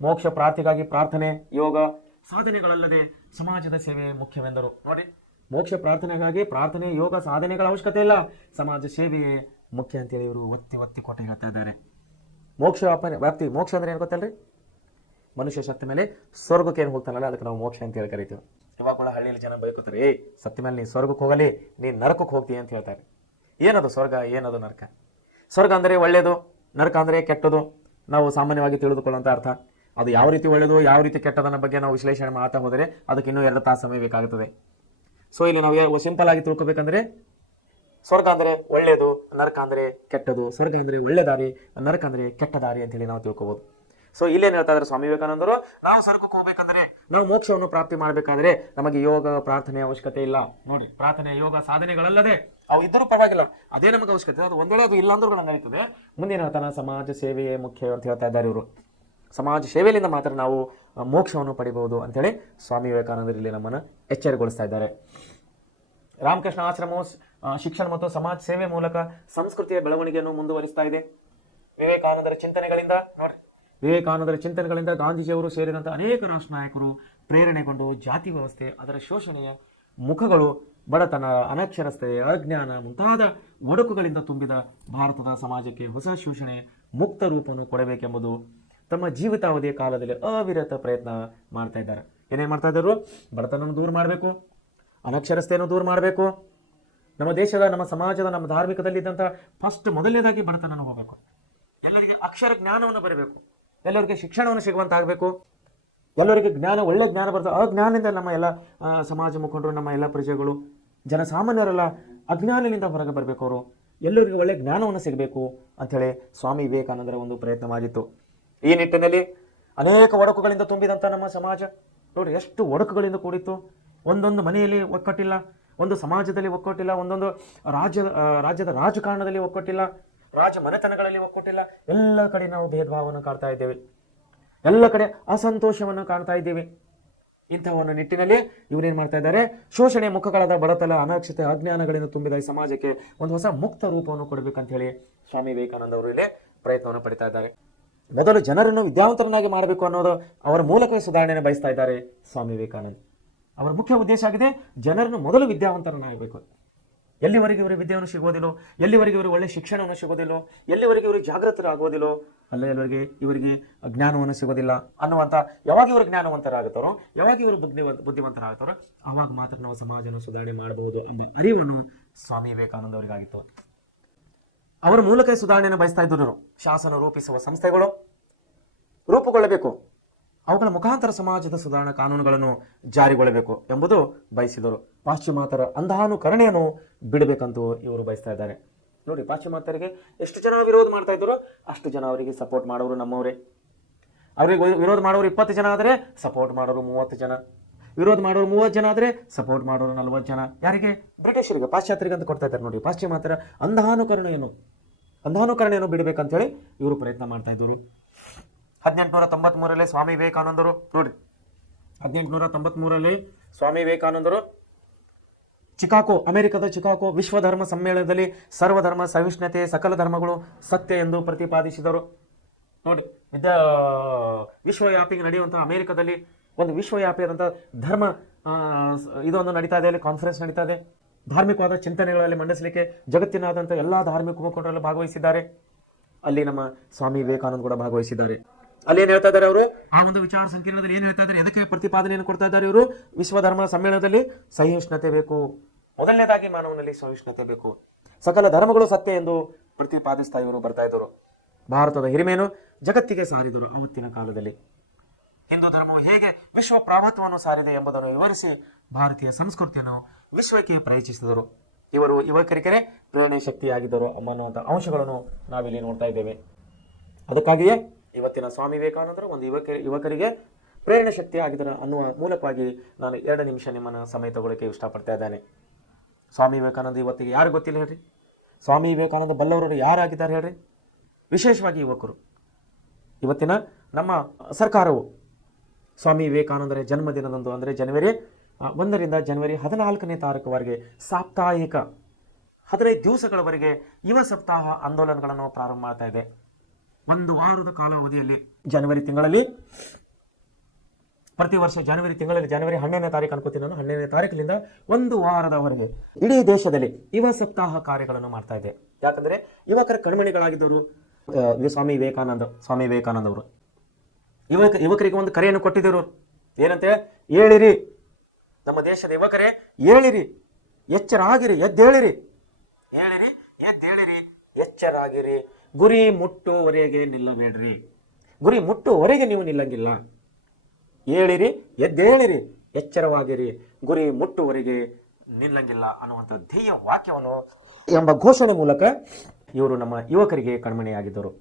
ಮೋಕ್ಷ ಪ್ರಾರ್ಥಿಗಾಗಿ ಪ್ರಾರ್ಥನೆ, ಯೋಗ, ಸಾಧನೆಗಳಲ್ಲದೆ ಸಮಾಜದ ಸೇವೆ ಮುಖ್ಯವೆಂದರು. ನೋಡಿ, ಮೋಕ್ಷ ಪ್ರಾರ್ಥನೆಗಾಗಿ ಪ್ರಾರ್ಥನೆ, ಯೋಗ, ಸಾಧನೆಗಳ ಅವಶ್ಯಕತೆ ಇಲ್ಲ, ಸಮಾಜ ಸೇವೆಯೇ ಮುಖ್ಯ ಅಂತೇಳಿ ಇವರು ಒತ್ತಿ ಕೊಟ್ಟು ಹೇಳ್ತಾ ಇದ್ದಾರೆ. ಮೋಕ್ಷ ವ್ಯಾಪ್ತಿ, ಮೋಕ್ಷ ಅಂದ್ರೆ ಏನು ಗೊತ್ತಲ್ರಿ? ಮನುಷ್ಯ ಸತ್ತ ಮೇಲೆ ಸ್ವರ್ಗಕ್ಕೆ ಏನು ಹೋಗ್ತಾನಲ್ಲ, ಅದಕ್ಕೆ ನಾವು ಮೋಕ್ಷ ಅಂತ ಹೇಳಿ ಕರಿತೀವಿ. ಇವಾಗ ಕೂಡ ಹಳ್ಳಿಯಲ್ಲಿ ಜನ ಬೈಕೋತಾರೆ, ಸತ್ತ ಮೇಲೆ ನೀ ಸ್ವರ್ಗಕ್ಕೆ ಹೋಗಲಿ, ನೀನು ನರಕಕ್ಕೆ ಹೋಗ್ತೀಯ ಅಂತ ಹೇಳ್ತಾರೆ. ಏನದು ಸ್ವರ್ಗ, ಏನದು ನರಕ? ಸ್ವರ್ಗ ಅಂದರೆ ಒಳ್ಳೆಯದು, ನರಕ ಅಂದರೆ ಕೆಟ್ಟದು. ನಾವು ಸಾಮಾನ್ಯವಾಗಿ ತಿಳಿದುಕೊಳ್ಳುವಂಥ ಅರ್ಥ. ಅದು ಯಾವ ರೀತಿ ಒಳ್ಳೆಯದು, ಯಾವ ರೀತಿ ಕೆಟ್ಟದನ್ನ ಬಗ್ಗೆ ನಾವು ವಿಶ್ಲೇಷಣೆ ಮಾಡ್ತಾ ಹೋದರೆ ಅದಕ್ಕೆ ಇನ್ನೂ 2 ತಾಸು ಸಮಯ ಬೇಕಾಗುತ್ತದೆ. ಸೊ ಇಲ್ಲಿ ನಾವು ಸಿಂಪಲ್ ಆಗಿ ತಿಳ್ಕೊಬೇಕಂದ್ರೆ, ಸ್ವರ್ಗ ಅಂದರೆ ಒಳ್ಳೆಯದು, ನರಕ ಅಂದರೆ ಕೆಟ್ಟದು. ಸ್ವರ್ಗ ಅಂದರೆ ಒಳ್ಳೆ ದಾರಿ, ನರಕ ಅಂದರೆ ಕೆಟ್ಟ ದಾರಿ ಅಂತೇಳಿ ನಾವು ತಿಳ್ಕೊಬೋದು. ಸೊ ಇಲ್ಲೇನು ಹೇಳ್ತಾ ಇದ್ದಾರೆ ಸ್ವಾಮಿ ವಿವೇಕಾನಂದರು? ನಾವು ಸ್ವರ್ಗಕ್ಕೆ ಹೋಗ್ಬೇಕಂದ್ರೆ, ನಾವು ಮೋಕ್ಷವನ್ನು ಪ್ರಾಪ್ತಿ ಮಾಡಬೇಕಾದ್ರೆ ನಮಗೆ ಯೋಗ ಪ್ರಾರ್ಥನೆ ಅವಶ್ಯಕತೆ ಇಲ್ಲ. ನೋಡಿ, ಪ್ರಾರ್ಥನೆ, ಯೋಗ, ಸಾಧನೆಗಳಲ್ಲದೆ ಅವು ಇದ್ದರೂ ಪರವಾಗಿಲ್ಲ, ಅದೇ ನಮಗೆ ಅವಶ್ಯಕತೆ. ಅದು ಒಂದೊಳ್ಳೆ ಅದು ಇಲ್ಲ ಅಂದ್ರೂ ನಂಗೆ ನಡೀತದೆ. ಮುಂದೇನು ಹೇಳ್ತಾನೆ? ಸಮಾಜ ಸೇವೆಯೇ ಮುಖ್ಯ ಅಂತ ಹೇಳ್ತಾ ಇದ್ದಾರೆ ಇವರು. ಸಮಾಜ ಸೇವೆಯಿಂದ ಮಾತ್ರ ನಾವು ಮೋಕ್ಷವನ್ನು ಪಡಿಬಹುದು ಅಂತೇಳಿ ಸ್ವಾಮಿ ವಿವೇಕಾನಂದರು ಇಲ್ಲಿ ನಮ್ಮನ್ನು ಎಚ್ಚರಗೊಳಿಸ್ತಾ ಇದ್ದಾರೆ. ರಾಮಕೃಷ್ಣ ಆಶ್ರಮವು ಶಿಕ್ಷಣ ಮತ್ತು ಸಮಾಜ ಸೇವೆ ಮೂಲಕ ಸಂಸ್ಕೃತಿಯ ಬೆಳವಣಿಗೆಯನ್ನು ಮುಂದುವರಿಸ್ತಾ ಇದೆ. ವಿವೇಕಾನಂದರ ಚಿಂತನೆಗಳಿಂದ ನೋಡ್ರಿ, ವಿವೇಕಾನಂದರ ಚಿಂತನೆಗಳಿಂದ ಗಾಂಧೀಜಿಯವರು ಸೇರಿದಂತೆ ಅನೇಕ ರಾಷ್ಟ್ರ ನಾಯಕರು ಪ್ರೇರಣೆಗೊಂಡು ಜಾತಿ ವ್ಯವಸ್ಥೆ, ಅದರ ಶೋಷಣೆಯ ಮುಖಗಳು, ಬಡತನ, ಅನಕ್ಷರತೆ, ಅಜ್ಞಾನ ಮುಂತಾದ ಒಡಕುಗಳಿಂದ ತುಂಬಿದ ಭಾರತದ ಸಮಾಜಕ್ಕೆ ಹೊಸ ಶೋಷಣೆ ಮುಕ್ತ ರೂಪವನ್ನು ಕೊಡಬೇಕೆಂಬುದು ತಮ್ಮ ಜೀವಿತಾವಧಿಯ ಕಾಲದಲ್ಲಿ ಅವಿರತ ಪ್ರಯತ್ನ ಮಾಡ್ತಾ ಇದ್ದಾರೆ. ಏನೇನು ಮಾಡ್ತಾ ಇದ್ದರು? ಬಡತನವನ್ನು ದೂರ ಮಾಡಬೇಕು, ಅನಕ್ಷರತೆಯನ್ನು ದೂರ ಮಾಡಬೇಕು, ನಮ್ಮ ದೇಶದ, ನಮ್ಮ ಸಮಾಜದ, ನಮ್ಮ ಧಾರ್ಮಿಕದಲ್ಲಿದ್ದಂಥ ಮೊದಲನೇದಾಗಿ ಬಡತನ ಹೋಗಬೇಕು, ಎಲ್ಲರಿಗೆ ಅಕ್ಷರ ಜ್ಞಾನವನ್ನು ಬರಬೇಕು, ಎಲ್ಲರಿಗೆ ಶಿಕ್ಷಣವನ್ನು ಸಿಗುವಂತಾಗಬೇಕು, ಎಲ್ಲರಿಗೆ ಜ್ಞಾನ, ಒಳ್ಳೆ ಜ್ಞಾನ ಬರ್ತದೆ. ಆ ಜ್ಞಾನದಿಂದ ನಮ್ಮ ಎಲ್ಲ ಸಮಾಜ ಮುಖಂಡರು, ನಮ್ಮ ಎಲ್ಲ ಪ್ರಜೆಗಳು, ಜನಸಾಮಾನ್ಯರೆಲ್ಲ ಅಜ್ಞಾನದಿಂದ ಹೊರಗೆ ಬರಬೇಕು, ಅವರು ಎಲ್ಲರಿಗೂ ಒಳ್ಳೆ ಜ್ಞಾನವನ್ನು ಸಿಗಬೇಕು ಅಂಥೇಳಿ ಸ್ವಾಮಿ ವಿವೇಕಾನಂದರ ಒಂದು ಪ್ರಯತ್ನವಾಗಿತ್ತು. ಈ ನಿಟ್ಟಿನಲ್ಲಿ ಅನೇಕ ಒಡಕುಗಳಿಂದ ತುಂಬಿದಂಥ ನಮ್ಮ ಸಮಾಜ ನೋಡಿ, ಎಷ್ಟು ಒಡಕುಗಳಿಂದ ಕೂಡಿತ್ತು. ಒಂದೊಂದು ಮನೆಯಲ್ಲಿ ಒಕ್ಕಟ್ಟಿಲ್ಲ, ಒಂದು ಸಮಾಜದಲ್ಲಿ ಒಕ್ಕಟ್ಟಿಲ್ಲ, ಒಂದೊಂದು ರಾಜ್ಯದ ರಾಜಕಾರಣದಲ್ಲಿ ಒಕ್ಕಟ್ಟಿಲ್ಲ, ರಾಜ ಮನೆತನಗಳಲ್ಲಿ ಒಕ್ಕಟ್ಟಿಲ್ಲ. ಎಲ್ಲ ಕಡೆ ನಾವು ಭೇದ ಭಾವವನ್ನು ಕಾಣ್ತಾ ಇದ್ದೇವೆ, ಎಲ್ಲ ಕಡೆ ಅಸಂತೋಷವನ್ನು ಕಾಣ್ತಾ ಇದ್ದೇವೆ. ಇಂಥ ಒಂದು ನಿಟ್ಟಿನಲ್ಲಿ ಇವರೇನು ಮಾಡ್ತಾ ಇದ್ದಾರೆ? ಶೋಷಣೆ ಮುಖಗಳಾದ ಬಡತನ, ಅನಕ್ಷತೆ, ಅಜ್ಞಾನಗಳಿಂದ ತುಂಬಿದ ಈ ಸಮಾಜಕ್ಕೆ ಒಂದು ಹೊಸ ಮುಕ್ತ ರೂಪವನ್ನು ಕೊಡಬೇಕಂತ ಹೇಳಿ ಸ್ವಾಮಿ ವಿವೇಕಾನಂದ ಅವರು ಇಲ್ಲಿ ಪ್ರಯತ್ನವನ್ನು ಪಡಿತಾ ಇದ್ದಾರೆ. ಮೊದಲು ಜನರನ್ನು ವಿದ್ಯಾವಂತರನ್ನಾಗಿ ಮಾಡಬೇಕು ಅನ್ನೋದು ಅವರ ಮೂಲಕ ಸುಧಾರಣೆಯನ್ನು ಬಯಸ್ತಾ ಇದ್ದಾರೆ ಸ್ವಾಮಿ ವಿವೇಕಾನಂದ. ಅವರ ಮುಖ್ಯ ಉದ್ದೇಶ ಆಗಿದೆ ಜನರನ್ನು ಮೊದಲು ವಿದ್ಯಾವಂತರನ್ನಾಗಬೇಕು. ಎಲ್ಲಿವರೆಗೆ ಇವರು ವಿದ್ಯೆಯನ್ನು ಸಿಗೋದಿಲ್ಲೋ, ಎಲ್ಲಿವರೆಗೆ ಇವರು ಒಳ್ಳೆ ಶಿಕ್ಷಣವನ್ನು ಸಿಗೋದಿಲ್ಲೋ, ಎಲ್ಲಿವರೆಗೆ ಇವರು ಜಾಗೃತರಾಗೋದಿಲ್ಲೋ, ಅಲ್ಲಿವರೆಗೆ ಇವರಿಗೆ ಜ್ಞಾನವನ್ನು ಸಿಗೋದಿಲ್ಲ ಅನ್ನುವಂಥ, ಯಾವಾಗ ಇವರು ಜ್ಞಾನವಂತರಾಗುತ್ತಾರೋ, ಯಾವಾಗ ಇವರು ಬುದ್ಧಿವಂತರಾಗುತ್ತಾರೋ, ಆವಾಗ ಮಾತ್ರ ನಾವು ಸಮಾಜವನ್ನು ಸುಧಾರಣೆ ಮಾಡಬಹುದು ಎಂಬ ಅರಿವನ್ನು ಸ್ವಾಮಿ ವಿವೇಕಾನಂದ ಅವರಿಗಾಗಿತ್ತು. ಅವರ ಮೂಲಕ ಸುಧಾರಣೆಯನ್ನು ಬಯಸ್ತಾ ಇದ್ದರು. ಶಾಸನ ರೂಪಿಸುವ ಸಂಸ್ಥೆಗಳು ರೂಪುಗೊಳ್ಳಬೇಕು, ಅವುಗಳ ಮುಖಾಂತರ ಸಮಾಜದ ಸುಧಾರಣಾ ಕಾನೂನುಗಳನ್ನು ಜಾರಿಗೊಳ್ಳಬೇಕು ಎಂಬುದು ಬಯಸಿದರು. ಪಾಶ್ಚಿಮಾತ್ಯರ ಅಂಧಾನುಕರಣೆಯನ್ನು ಬಿಡಬೇಕಂತೂ ಇವರು ಬಯಸ್ತಾ ಇದ್ದಾರೆ. ನೋಡಿ, ಪಾಶ್ಚಿಮಾತ್ಯರಿಗೆ ಎಷ್ಟು ಜನ ವಿರೋಧ ಮಾಡ್ತಾ ಇದ್ರು, ಅಷ್ಟು ಜನ ಅವರಿಗೆ ಸಪೋರ್ಟ್ ಮಾಡೋರು ನಮ್ಮವರೇ. ಅವರಿಗೆ ವಿರೋಧ ಮಾಡೋರು 20 ಜನ ಆದರೆ ಸಪೋರ್ಟ್ ಮಾಡೋರು 30 ಜನ, ವಿರೋಧ ಮಾಡೋರು 30 ಜನ ಆದರೆ ಸಪೋರ್ಟ್ ಮಾಡೋರು 40 ಜನ. ಯಾರಿಗೆ? ಬ್ರಿಟಿಷರಿಗೆ, ಪಾಶ್ಚಾತ್ಯರಿಗೆ ಅಂತ ಕೊಡ್ತಾ ಇದ್ದಾರೆ. ನೋಡಿ, ಪಾಶ್ಚಿಮಾತ್ಯರ ಅಂಧಾನುಕರಣೆಯನ್ನು ಬಿಡಬೇಕಂತೇಳಿ ಇವರು ಪ್ರಯತ್ನ ಮಾಡ್ತಾ ಇದ್ದರು. 1893ರಲ್ಲಿ ಸ್ವಾಮಿ ವಿವೇಕಾನಂದರು ನೋಡಿ, 1893ರಲ್ಲಿ ಸ್ವಾಮಿ ವಿವೇಕಾನಂದರು ಅಮೆರಿಕದ ಚಿಕಾಗೋ ವಿಶ್ವಧರ್ಮ ಸಮ್ಮೇಳನದಲ್ಲಿ ಸರ್ವಧರ್ಮ ಸಹಿಷ್ಣುತೆ, ಸಕಲ ಧರ್ಮಗಳು ಸತ್ಯ ಎಂದು ಪ್ರತಿಪಾದಿಸಿದರು. ನೋಡಿ, ವಿಶ್ವವ್ಯಾಪಿ ನಡೆಯುವಂತಹ ಅಮೆರಿಕದಲ್ಲಿ ಒಂದು ವಿಶ್ವವ್ಯಾಪಿಯಾದಂಥ ಧರ್ಮ ಇದೊಂದು ನಡೀತಾ ಇದೆ, ಅಲ್ಲಿ ಕಾನ್ಫರೆನ್ಸ್ ನಡೀತಾ ಇದೆ. ಧಾರ್ಮಿಕವಾದ ಚಿಂತನೆಗಳಲ್ಲಿ ಮಂಡಿಸಲಿಕ್ಕೆ ಜಗತ್ತಿನಾದಂಥ ಎಲ್ಲ ಧಾರ್ಮಿಕ ಮುಖಂಡರಲ್ಲಿ ಭಾಗವಹಿಸಿದ್ದಾರೆ. ಅಲ್ಲಿ ನಮ್ಮ ಸ್ವಾಮಿ ವಿವೇಕಾನಂದ ಕೂಡ ಭಾಗವಹಿಸಿದ್ದಾರೆ. ಅಲ್ಲಿ ಏನು ಹೇಳ್ತಾ ಇದ್ದಾರೆ ಅವರು? ಆ ಒಂದು ವಿಚಾರ ಸಂಕಿರಣದಲ್ಲಿ ಏನು ಹೇಳ್ತಾ ಇದ್ದಾರೆ, ಎದಕ್ಕೆ ಪ್ರತಿಪಾದನೆಯನ್ನು ಕೊಡ್ತಾ ಇದ್ದಾರೆ ಇವರು? ವಿಶ್ವಧರ್ಮ ಸಮ್ಮೇಳನದಲ್ಲಿ ಸಹಿಷ್ಣುತೆ ಬೇಕು, ಮೊದಲನೇದಾಗಿ ಮಾನವನಲ್ಲಿ ಸಹಿಷ್ಣುತೆ ಬೇಕು, ಸಕಲ ಧರ್ಮಗಳು ಸತ್ಯ ಎಂದು ಪ್ರತಿಪಾದಿಸ್ತಾ ಇವರು ಬರ್ತಾ ಇದ್ದರು. ಭಾರತದ ಹಿರಿಮೆಯನ್ನು ಜಗತ್ತಿಗೆ ಸಾರಿದರು. ಅವತ್ತಿನ ಕಾಲದಲ್ಲಿ ಹಿಂದೂ ಧರ್ಮವು ಹೇಗೆ ವಿಶ್ವ ಪ್ರಾಮುಖ್ಯವನ್ನು ಸಾರಿದೆ ಎಂಬುದನ್ನು ವಿವರಿಸಿ ಭಾರತೀಯ ಸಂಸ್ಕೃತಿಯನ್ನು ವಿಶ್ವಕ್ಕೆ ಪರಿಚಯಿಸಿದರು. ಇವರು ಯುವಕರಿಗೆ ಪ್ರೇರಣೆ ಶಕ್ತಿಯಾಗಿದ್ದರು ಅನ್ನುವಂಥ ಅಂಶಗಳನ್ನು ನಾವಿಲ್ಲಿ ನೋಡ್ತಾ ಇದ್ದೇವೆ. ಅದಕ್ಕಾಗಿಯೇ ಇವತ್ತಿನ ಸ್ವಾಮಿ ವಿವೇಕಾನಂದರು ಒಂದು ಯುವಕರಿಗೆ ಪ್ರೇರಣೆ ಶಕ್ತಿ ಆಗಿದ್ದಾರೆ ಅನ್ನುವ ಮೂಲಕವಾಗಿ ನಾನು 2 ನಿಮಿಷ ನಿಮ್ಮನ್ನು ಸಮಯ ತಗೊಳ್ಳೋಕೆ ಇಷ್ಟಪಡ್ತಾ ಇದ್ದೇನೆ. ಸ್ವಾಮಿ ವಿವೇಕಾನಂದ ಇವತ್ತಿಗೆ ಯಾರು ಗೊತ್ತಿಲ್ಲ ಹೇಳ್ರಿ? ಸ್ವಾಮಿ ವಿವೇಕಾನಂದ ಬಲ್ಲವರು ಯಾರಾಗಿದ್ದಾರೆ ಹೇಳ್ರಿ? ವಿಶೇಷವಾಗಿ ಯುವಕರು. ಇವತ್ತಿನ ನಮ್ಮ ಸರ್ಕಾರವು ಸ್ವಾಮಿ ವಿವೇಕಾನಂದರ ಜನ್ಮದಿನದಂದು ಅಂದರೆ ಜನವರಿ 1ರಿಂದ ಜನವರಿ 14ನೇ ತಾರೀಕುವರೆಗೆ ಸಾಪ್ತಾಹಿಕ 15 ದಿವಸಗಳವರೆಗೆ ಯುವ ಸಪ್ತಾಹ ಆಂದೋಲನಗಳನ್ನು ಪ್ರಾರಂಭ ಮಾಡ್ತಾ ಇದೆ. 1 ವಾರದ ಕಾಲಾವಧಿಯಲ್ಲಿ ಜನವರಿ ತಿಂಗಳಲ್ಲಿ, ಪ್ರತಿ ವರ್ಷ ಜನವರಿ ತಿಂಗಳಲ್ಲಿ ಜನವರಿ 12ನೇ ತಾರೀಕು ಅನ್ಕೋತೀನಿ ನಾನು, 12ನೇ ತಾರೀಕಿನಿಂದ 1 ವಾರದವರೆಗೆ ಇಡೀ ದೇಶದಲ್ಲಿ ಯುವ ಸಪ್ತಾಹ ಕಾರ್ಯಗಳನ್ನು ಮಾಡ್ತಾ ಇದೆ. ಯಾಕಂದರೆ ಯುವಕರ ಕಣ್ಮಣಿಗಳಾಗಿದ್ದವರು ಸ್ವಾಮಿ ವಿವೇಕಾನಂದ ಅವರು. ಯುವಕರಿಗೆ ಒಂದು ಕರೆಯನ್ನು ಕೊಟ್ಟಿದ್ದರು. ಏನಂತೆ? ಏಳಿರಿ, ನಮ್ಮ ದೇಶದ ಯುವಕರೇ ಏಳಿರಿ, ಎಚ್ಚರಾಗಿರಿ, ಎದ್ದೇಳಿರಿ, ಏಳಿರಿ, ಎದ್ದೇಳಿರಿ, ಎಚ್ಚರಾಗಿರಿ, ಗುರಿ ಮುಟ್ಟುವರೆಗೆ ನಿಲ್ಲಬೇಡ್ರಿ, ಗುರಿ ಮುಟ್ಟುವರೆಗೆ ನೀವು ನಿಲ್ಲಂಗಿಲ್ಲ, ಏಳಿರಿ, ಎದ್ದೇಳಿರಿ, ಎಚ್ಚರವಾಗಿರಿ, ಗುರಿ ಮುಟ್ಟುವರೆಗೆ ನಿಲ್ಲಂಗಿಲ್ಲ ಅನ್ನುವಂಥ ಧ್ಯೇಯ ವಾಕ್ಯವನ್ನು ಎಂಬ ಘೋಷಣೆ ಮೂಲಕ ಇವರು ನಮ್ಮ ಯುವಕರಿಗೆ ಕಣ್ಮಣಿಯಾಗಿದ್ದರು.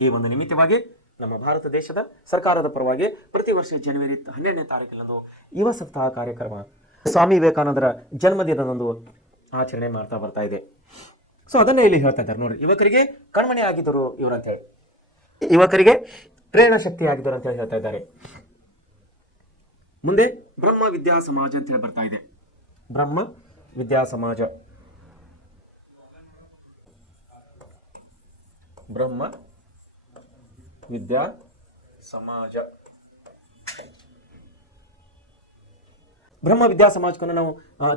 ಈ ಒಂದು ನಿಮಿತ್ತವಾಗಿ ನಮ್ಮ ಭಾರತ ದೇಶದ ಸರ್ಕಾರದ ಪರವಾಗಿ ಪ್ರತಿ ವರ್ಷ ಜನವರಿ 12ನೇ ತಾರೀಕಿನಂದು ಯುವ ಸಪ್ತಾಹ ಕಾರ್ಯಕ್ರಮ ಸ್ವಾಮಿ ವಿವೇಕಾನಂದರ ಜನ್ಮದಿನದಂದು ಆಚರಣೆ ಮಾಡ್ತಾ ಬರ್ತಾ ಇದೆ. ಸೊ ಅದನ್ನೇ ಇಲ್ಲಿ ಹೇಳ್ತಾ ಇದ್ದಾರೆ ನೋಡಿ, ಯುವಕರಿಗೆ ಕಣ್ಮಣಿ ಆಗಿದ್ದರು ಇವರು ಅಂತ ಹೇಳಿ, ಯುವಕರಿಗೆ ಪ್ರೇರಣಾ ಶಕ್ತಿ ಆಗಿದ್ದರು ಅಂತ ಹೇಳಿ ಹೇಳ್ತಾ ಇದ್ದಾರೆ. ಮುಂದೆ ಬ್ರಹ್ಮ ವಿದ್ಯಾ ಸಮಾಜ ಅಂತ ಹೇಳಿ ಬರ್ತಾ ಇದೆ. ಬ್ರಹ್ಮ ವಿದ್ಯಾ ಸಮಾಜ, ಬ್ರಹ್ಮ ವಿದ್ಯಾ ಸಮಾಜ. ಬ್ರಹ್ಮ ವಿದ್ಯಾ ಸಮಾಜಕ್ಕನ್ನು ನಾವು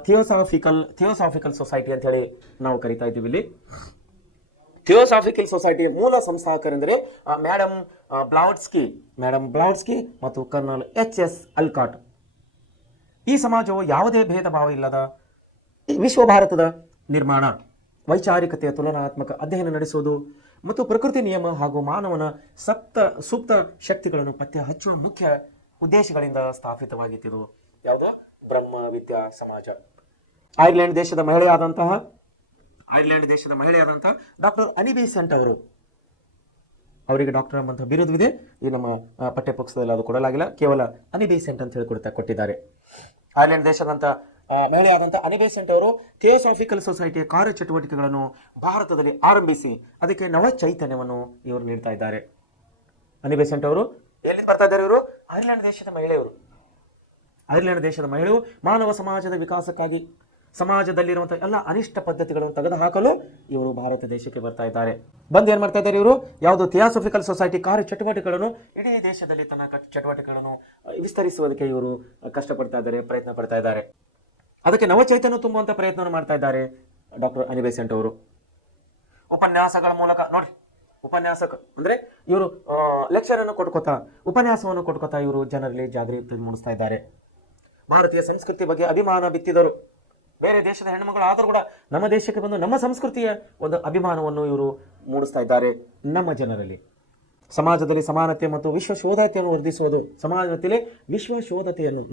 ಥಿಯೋಸಾಫಿಕಲ್ ಸೊಸೈಟಿ ಅಂತ ಹೇಳಿ ನಾವು ಕರಿತಾ ಇದ್ದೀವಿ. ಇಲ್ಲಿ ಥಿಯೋಸಾಫಿಕಲ್ ಸೊಸೈಟಿಯ ಮೂಲ ಸಂಸ್ಥಾಪಕರೆಂದರೆ ಮೇಡಮ್ ಬ್ಲಾವಟ್ಸ್ಕಿ ಮತ್ತು ಕರ್ನಲ್ ಎಚ್.ಎಸ್. ಅಲ್ಕಾಟ್. ಈ ಸಮಾಜವು ಯಾವುದೇ ಭೇದ ಭಾವ ಇಲ್ಲದ ವಿಶ್ವ ಭಾರತದ ನಿರ್ಮಾಣ, ವೈಚಾರಿಕತೆಯ ತುಲನಾತ್ಮಕ ಅಧ್ಯಯನ ನಡೆಸುವುದು ಮತ್ತು ಪ್ರಕೃತಿ ನಿಯಮ ಹಾಗೂ ಮಾನವನ ಸೂಕ್ತ ಶಕ್ತಿಗಳನ್ನು ಪತ್ತೆ ಹಚ್ಚುವ ಮುಖ್ಯ ಉದ್ದೇಶಗಳಿಂದ ಸ್ಥಾಪಿತವಾಗಿತ್ತು. ಯಾವುದು? ಬ್ರಹ್ಮ ವಿದ್ಯಾ ಸಮಾಜ. ಐರ್ಲೆಂಡ್ ದೇಶದ ಮಹಿಳೆಯಾದಂತಹ ಡಾಕ್ಟರ್ ಅನಿ ಬೆಸೆಂಟ್ ಅವರು, ಅವರಿಗೆ ಡಾಕ್ಟರ್ ಎಂಬಂತಹ ಬಿರುದುವಿದೆ. ಈ ನಮ್ಮ ಪಠ್ಯಪುಸ್ತಕದಲ್ಲಿ ಅದು ಕೊಡಲಾಗಿಲ್ಲ, ಕೇವಲ ಅನಿ ಬೆಸೆಂಟ್ ಅಂತ ಹೇಳಿ ಕೊಟ್ಟಿದ್ದಾರೆ. ಐರ್ಲೆಂಡ್ ದೇಶದಂತ ಮಹಿಳೆಯಾದಂಥ ಅನಿ ಬೆಸೆಂಟ್ ಅವರು ಥಿಯೋಸಾಫಿಕಲ್ ಸೊಸೈಟಿಯ ಕಾರ್ಯಚಟುವಟಿಕೆಗಳನ್ನು ಭಾರತದಲ್ಲಿ ಆರಂಭಿಸಿ ಅದಕ್ಕೆ ನವ ಚೈತನ್ಯವನ್ನು ಇವರು ನೀಡ್ತಾ ಇದ್ದಾರೆ. ಅನಿ ಬೆಸೆಂಟ್ ಅವರು ಎಲ್ಲಿ ಬರ್ತಾ ಇದ್ದಾರೆ? ಇವರು ಐರ್ಲೆಂಡ್ ದೇಶದ ಮಹಿಳೆಯು ಮಾನವ ಸಮಾಜದ ವಿಕಾಸಕ್ಕಾಗಿ ಸಮಾಜದಲ್ಲಿರುವಂತಹ ಎಲ್ಲ ಅನಿಷ್ಟ ಪದ್ಧತಿಗಳನ್ನು ತೆಗೆದುಹಾಕಲು ಇವರು ಭಾರತ ದೇಶಕ್ಕೆ ಬರ್ತಾ ಇದ್ದಾರೆ. ಬಂದು ಏನ್ ಮಾಡ್ತಾ ಇದ್ದಾರೆ ಇವರು? ಯಾವುದು? ಥಿಯೋಸಾಫಿಕಲ್ ಸೊಸೈಟಿ ಕಾರ್ಯ ಚಟುವಟಿಕೆಗಳನ್ನು ಇಡೀ ದೇಶದಲ್ಲಿ ತನ್ನ ಚಟುವಟಿಕೆಗಳನ್ನು ವಿಸ್ತರಿಸುವುದಕ್ಕೆ ಇವರು ಕಷ್ಟಪಡ್ತಾ ಇದ್ದಾರೆ, ಪ್ರಯತ್ನ ಪಡ್ತಾ ಇದ್ದಾರೆ. ಅದಕ್ಕೆ ನವಚೈತನ್ಯ ತುಂಬುವಂತ ಪ್ರಯತ್ನವನ್ನು ಮಾಡ್ತಾ ಇದ್ದಾರೆ ಡಾಕ್ಟರ್ ಅನಿ ಬೆಸೆಂಟ್ ಅವರು. ಉಪನ್ಯಾಸಗಳ ಮೂಲಕ ನೋಡ್ರಿ, ಉಪನ್ಯಾಸಕ ಅಂದ್ರೆ ಇವರು ಲೆಕ್ಚರ್ ಅನ್ನು ಉಪನ್ಯಾಸವನ್ನು ಕೊಟ್ಕೋತಾ ಇವರು ಜನರಲ್ಲಿ ಜಾಗೃತಿ ಮೂಡಿಸ್ತಾ ಇದ್ದಾರೆ. ಭಾರತೀಯ ಸಂಸ್ಕೃತಿ ಬಗ್ಗೆ ಅಭಿಮಾನ ಬಿತ್ತಿದರು. ಬೇರೆ ದೇಶದ ಹೆಣ್ಣುಮಗಳು ಆದರೂ ಕೂಡ ನಮ್ಮ ದೇಶಕ್ಕೆ ಬಂದು ನಮ್ಮ ಸಂಸ್ಕೃತಿಯ ಒಂದು ಅಭಿಮಾನವನ್ನು ಇವರು ಮೂಡಿಸ್ತಾ ಇದ್ದಾರೆ ನಮ್ಮ ಜನರಲ್ಲಿ. ಸಮಾಜದಲ್ಲಿ ಸಮಾನತೆ ಮತ್ತು ವಿಶ್ವ ಶೋಧತೆಯನ್ನು ವರ್ಧಿಸುವುದು, ಸಮಾಜದಲ್ಲಿ ವಿಶ್ವ ಶೋಧತೆಯನ್ನು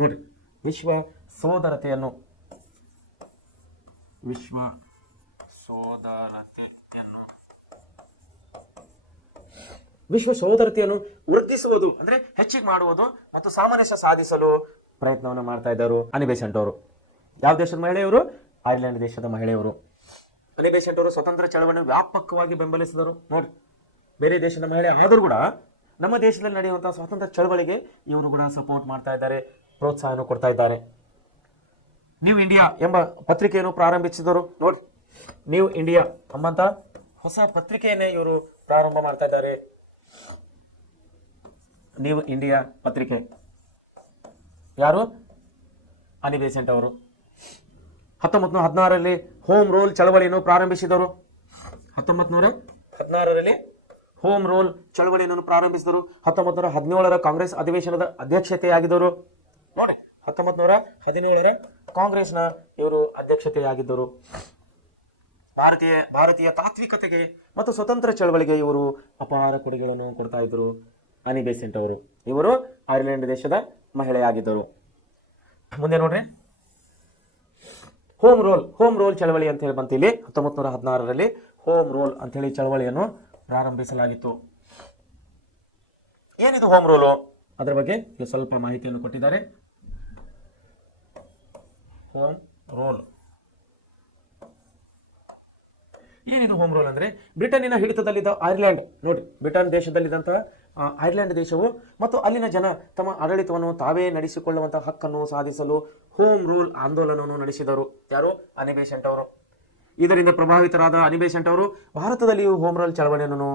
ವೃದ್ಧಿಸುವುದು ಅಂದ್ರೆ ಹೆಚ್ಚಿಗೆ ಮಾಡುವುದು ಮತ್ತು ಸಾಮರಸ್ಯ ಸಾಧಿಸಲು ಪ್ರಯತ್ನವನ್ನು ಮಾಡ್ತಾ ಇದ್ದರು ಅನಿ ಬೆಸೆಂಟ್ ಅವರು. ಯಾವ ದೇಶದ ಮಹಿಳೆಯವರು? ಐರ್ಲೆಂಡ್ ದೇಶದ ಮಹಿಳೆಯವರು. ಅನಿ ಬೆಸೆಂಟ್ ಅವರು ಸ್ವತಂತ್ರ ಚಳವಳಿಯನ್ನು ವ್ಯಾಪಕವಾಗಿ ಬೆಂಬಲಿಸಿದರು. ನೋಡಿ, ಬೇರೆ ದೇಶದ ಮಹಿಳೆ ಆದರೂ ಕೂಡ ನಮ್ಮ ದೇಶದಲ್ಲಿ ನಡೆಯುವಂತಹ ಸ್ವಾತಂತ್ರ್ಯ ಚಳವಳಿಗೆ ಇವರು ಕೂಡ ಸಪೋರ್ಟ್ ಮಾಡ್ತಾ ಇದ್ದಾರೆ, ಪ್ರೋತ್ಸಾಹವನ್ನು ಕೊಡ್ತಾ ಇದ್ದಾರೆ. ನ್ಯೂ ಇಂಡಿಯಾ ಎಂಬ ಪತ್ರಿಕೆಯನ್ನು ಪ್ರಾರಂಭಿಸಿದರು. ನೋಡಿ, ನ್ಯೂ ಇಂಡಿಯಾ ಎಂಬಂತ ಹೊಸ ಪತ್ರಿಕೆಯನ್ನೇ ಇವರು ಪ್ರಾರಂಭ ಮಾಡ್ತಾ ಇದ್ದಾರೆ. ನ್ಯೂ ಇಂಡಿಯಾ ಪತ್ರಿಕೆ ಯಾರು? ಅನಿ ಬೆಸೆಂಟ್ ಅವರು. 1916ರಲ್ಲಿ ಹೋಮ್ ರೂಲ್ ಚಳವಳಿಯನ್ನು ಪ್ರಾರಂಭಿಸಿದರು. 1917ರ ಕಾಂಗ್ರೆಸ್ ಅಧಿವೇಶನದ ಅಧ್ಯಕ್ಷತೆಯಾಗಿದ್ದರು. ನೋಡಿ, 1917ರ ಕಾಂಗ್ರೆಸ್ನ ಇವರು ಅಧ್ಯಕ್ಷತೆಯಾಗಿದ್ದರು. ಭಾರತೀಯ ತಾತ್ವಿಕತೆಗೆ ಮತ್ತು ಸ್ವತಂತ್ರ ಚಳವಳಿಗೆ ಇವರು ಅಪಾರ ಕೊಡುಗೆಗಳನ್ನು ಕೊಡ್ತಾ ಇದ್ರು ಅನಿ ಬೆಸೆಂಟ್ ಅವರು. ಇವರು ಐರ್ಲೆಂಡ್ ದೇಶದ ಮಹಿಳೆಯಾಗಿದ್ದರು. ಮುಂದೆ ನೋಡ್ರಿ, ಹೋಮ್ ರೋಲ್ ಚಳವಳಿ ಅಂತ ಹೇಳಿ ಬಂತು ಇಲ್ಲಿ. 1916ರಲ್ಲಿ ಹೋಮ್ ರೋಲ್ ಅಂತ ಹೇಳಿ ಚಳವಳಿಯನ್ನು ಪ್ರಾರಂಭಿಸಲಾಗಿತ್ತು. ಏನಿದು ಹೋಮ್ ರೋಲು? ಅದರ ಬಗ್ಗೆ ಸ್ವಲ್ಪ ಮಾಹಿತಿಯನ್ನು ಕೊಟ್ಟಿದ್ದಾರೆ. ಹೋಮ್ ರೋಲ್ ಏನಿದು? ಹೋಮ್ ರೋಲ್ ಅಂದ್ರೆ ಬ್ರಿಟನ್ನಿನ ಹಿಡಿತದಲ್ಲಿದ್ದ ಐರ್ಲೆಂಡ್, ನೋಡಿ, ಬ್ರಿಟನ್ ದೇಶದಲ್ಲಿದ್ದಂತಹ ಐರ್ಲೆಂಡ್ ದೇಶವು ಮತ್ತು ಅಲ್ಲಿನ ಜನ ತಮ್ಮ ಆಡಳಿತವನ್ನು ತಾವೇ ನಡೆಸಿಕೊಳ್ಳುವಂತಹ ಹಕ್ಕನ್ನು ಸಾಧಿಸಲು ಹೋಮ್ ರೂಲ್ ಆಂದೋಲನವನ್ನು ನಡೆಸಿದರು. ಯಾರು? ಅನಿ ಬೆಸೆಂಟ್ ಅವರು. ಇದರಿಂದ ಪ್ರಭಾವಿತರಾದ ಅನಿ ಬೆಸೆಂಟ್ ಅವರು ಭಾರತದಲ್ಲಿಯೂ ಹೋಮ್ ರೂಲ್ ಚಳವಳಿಯನ್ನು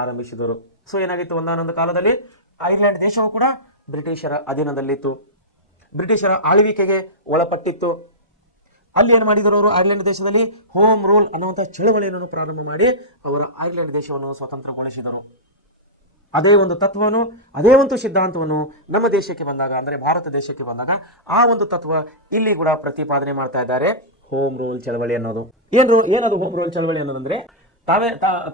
ಆರಂಭಿಸಿದರು. ಸೊ ಏನಾಗಿತ್ತು? ಒಂದಾನೊಂದು ಕಾಲದಲ್ಲಿ ಐರ್ಲೆಂಡ್ ದೇಶವು ಕೂಡ ಬ್ರಿಟಿಷರ ಅಧೀನದಲ್ಲಿತ್ತು, ಬ್ರಿಟಿಷರ ಆಳ್ವಿಕೆಗೆ ಒಳಪಟ್ಟಿತ್ತು. ಅಲ್ಲಿ ಏನು ಮಾಡಿದರು ಅವರು? ಐರ್ಲೆಂಡ್ ದೇಶದಲ್ಲಿ ಹೋಮ್ ರೂಲ್ ಅನ್ನುವಂಥ ಚಳವಳಿಯನ್ನು ಪ್ರಾರಂಭ ಮಾಡಿ ಅವರ ಐರ್ಲೆಂಡ್ ದೇಶವನ್ನು ಸ್ವತಂತ್ರಗೊಳಿಸಿದರು. ಅದೇ ಒಂದು ತತ್ವವನ್ನು, ಅದೇ ಒಂದು ಸಿದ್ಧಾಂತವನ್ನು ನಮ್ಮ ದೇಶಕ್ಕೆ ಬಂದಾಗ, ಅಂದರೆ ಭಾರತ ದೇಶಕ್ಕೆ ಬಂದಾಗ ಆ ಒಂದು ತತ್ವ ಇಲ್ಲಿ ಕೂಡ ಪ್ರತಿಪಾದನೆ ಮಾಡ್ತಾ ಇದ್ದಾರೆ. ಹೋಮ್ ರೂಲ್ ಚಳವಳಿ ಅನ್ನೋದು ಏನದು? ಹೋಮ್ ರೂಲ್ ಚಳವಳಿ ಅನ್ನೋದಂದ್ರೆ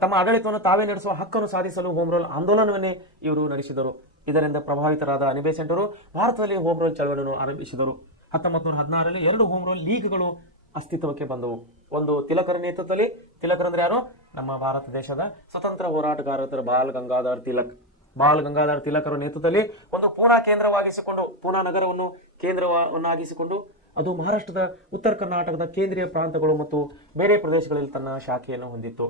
ತಮ್ಮ ಆಡಳಿತವನ್ನು ತಾವೇ ನಡೆಸುವ ಹಕ್ಕನ್ನು ಸಾಧಿಸಲು ಹೋಮ್ ರೂಲ್ ಆಂದೋಲನವನ್ನೇ ಇವರು ನಡೆಸಿದರು. ಇದರಿಂದ ಪ್ರಭಾವಿತರಾದ ಅನಿ ಬೆಸೆಂಟ್ ಅವರು ಭಾರತದಲ್ಲಿ ಹೋಮ್ ರೂಲ್ ಚಳವಳಿಯನ್ನು ಆರಂಭಿಸಿದರು. 1916ರಲ್ಲಿ 2 ಹೋಮ್ ರೂಲ್ ಲೀಗ್ಗಳು ಅಸ್ತಿತ್ವಕ್ಕೆ ಬಂದವು. ಒಂದು ತಿಲಕರ ನೇತೃತ್ವದಲ್ಲಿ, ತಿಲಕರಂದ್ರೆ ಯಾರು? ನಮ್ಮ ಭಾರತ ದೇಶದ ಸ್ವತಂತ್ರ ಹೋರಾಟಗಾರರು ಬಾಲ್ ಗಂಗಾಧರ್ ತಿಲಕರ ನೇತೃತ್ವದಲ್ಲಿ ಒಂದು ಪೂನಾ ನಗರವನ್ನು ಕೇಂದ್ರವನ್ನಾಗಿಸಿಕೊಂಡು ಅದು ಮಹಾರಾಷ್ಟ್ರದ ಉತ್ತರ ಕರ್ನಾಟಕದ ಕೇಂದ್ರೀಯ ಪ್ರಾಂತಗಳು ಮತ್ತು ಬೇರೆ ಪ್ರದೇಶಗಳಲ್ಲಿ ತನ್ನ ಶಾಖೆಯನ್ನು ಹೊಂದಿತ್ತು.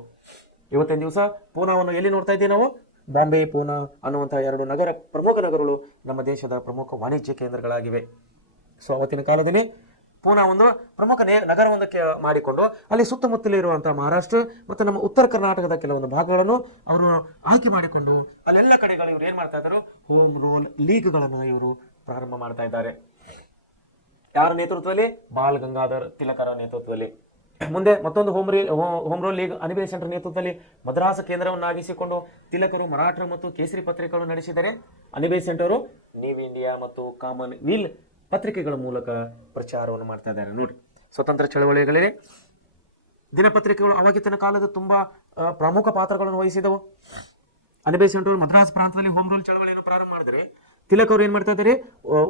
ಇವತ್ತಿನ ದಿವಸ ಪೂನಾವನ್ನು ಎಲ್ಲಿ ನೋಡ್ತಾ ಇದ್ದೀವಿ ನಾವು? ಬಾಂಬೆ, ಪೂನಾ ಅನ್ನುವಂತಹ 2 ಪ್ರಮುಖ ನಗರಗಳು ನಮ್ಮ ದೇಶದ ಪ್ರಮುಖ ವಾಣಿಜ್ಯ ಕೇಂದ್ರಗಳಾಗಿವೆ. ಸೊ ಅವತ್ತಿನ ಕಾಲದಲ್ಲಿ ಪೂನಾ ಒಂದು ಪ್ರಮುಖ ನಗರವೊಂದಕ್ಕೆ ಮಾಡಿಕೊಂಡು ಅಲ್ಲಿ ಸುತ್ತಮುತ್ತಲೇ ಇರುವಂತಹ ಮಹಾರಾಷ್ಟ್ರ ಮತ್ತು ನಮ್ಮ ಉತ್ತರ ಕರ್ನಾಟಕದ ಕೆಲವೊಂದು ಭಾಗಗಳನ್ನು ಅವರು ಆಯ್ಕೆ ಮಾಡಿಕೊಂಡು ಅಲ್ಲೆಲ್ಲ ಕಡೆಗಳು ಇವರು ಏನ್ ಮಾಡ್ತಾ ಇದ್ದಾರೆ, ಹೋಮ್ ರೂಲ್ ಲೀಗ್ಗಳನ್ನು ಇವರು ಪ್ರಾರಂಭ ಮಾಡ್ತಾ ಇದ್ದಾರೆ. ಯಾರ ನೇತೃತ್ವದಲ್ಲಿ? ಬಾಲ್ ಗಂಗಾಧರ್ ತಿಲಕರ ನೇತೃತ್ವದಲ್ಲಿ. ಮುಂದೆ ಮತ್ತೊಂದು ಹೋಮ್ ರೂಲ್ ಲೀಗ್ ಅನಿ ಬೆಸೆಂಟ್ ನೇತೃತ್ವದಲ್ಲಿ ಮದ್ರಾಸ್ ಕೇಂದ್ರವನ್ನಾಗಿಸಿಕೊಂಡು ತಿಲಕರು ಮರಾಠ ಮತ್ತು ಕೇಸರಿ ಪತ್ರಿಕೆಗಳು ನಡೆಸಿದರೆ, ಅನಿ ಬೆಸೆಂಟ್ ಅವರು ನ್ಯೂ ಇಂಡಿಯಾ ಮತ್ತು ಕಾಮನ್ ವೀಲ್ ಪತ್ರಿಕೆಗಳ ಮೂಲಕ ಪ್ರಚಾರವನ್ನು ಮಾಡ್ತಾ ಇದ್ದಾರೆ. ನೋಡಿ, ಸ್ವತಂತ್ರ ಚಳವಳಿಗಳಲ್ಲಿ ದಿನಪತ್ರಿಕೆಗಳು ಅವಾಗಿನ ಕಾಲದ ತುಂಬಾ ಪ್ರಮುಖ ಪಾತ್ರಗಳನ್ನು ವಹಿಸಿದವು. ಅನಿ ಬೆಸೆಂಟ್ ಅವರು ಮದ್ರಾಸ್ ಪ್ರಾಂತದಲ್ಲಿ ಹೋಮ್ ರೂಲ್ ಚಳವಳಿಯನ್ನು ಪ್ರಾರಂಭ ಮಾಡಿದರೆ, ತಿಲಕ್ ಅವರು ಏನ್ ಮಾಡ್ತಾ ಇದ್ದಾರೆ,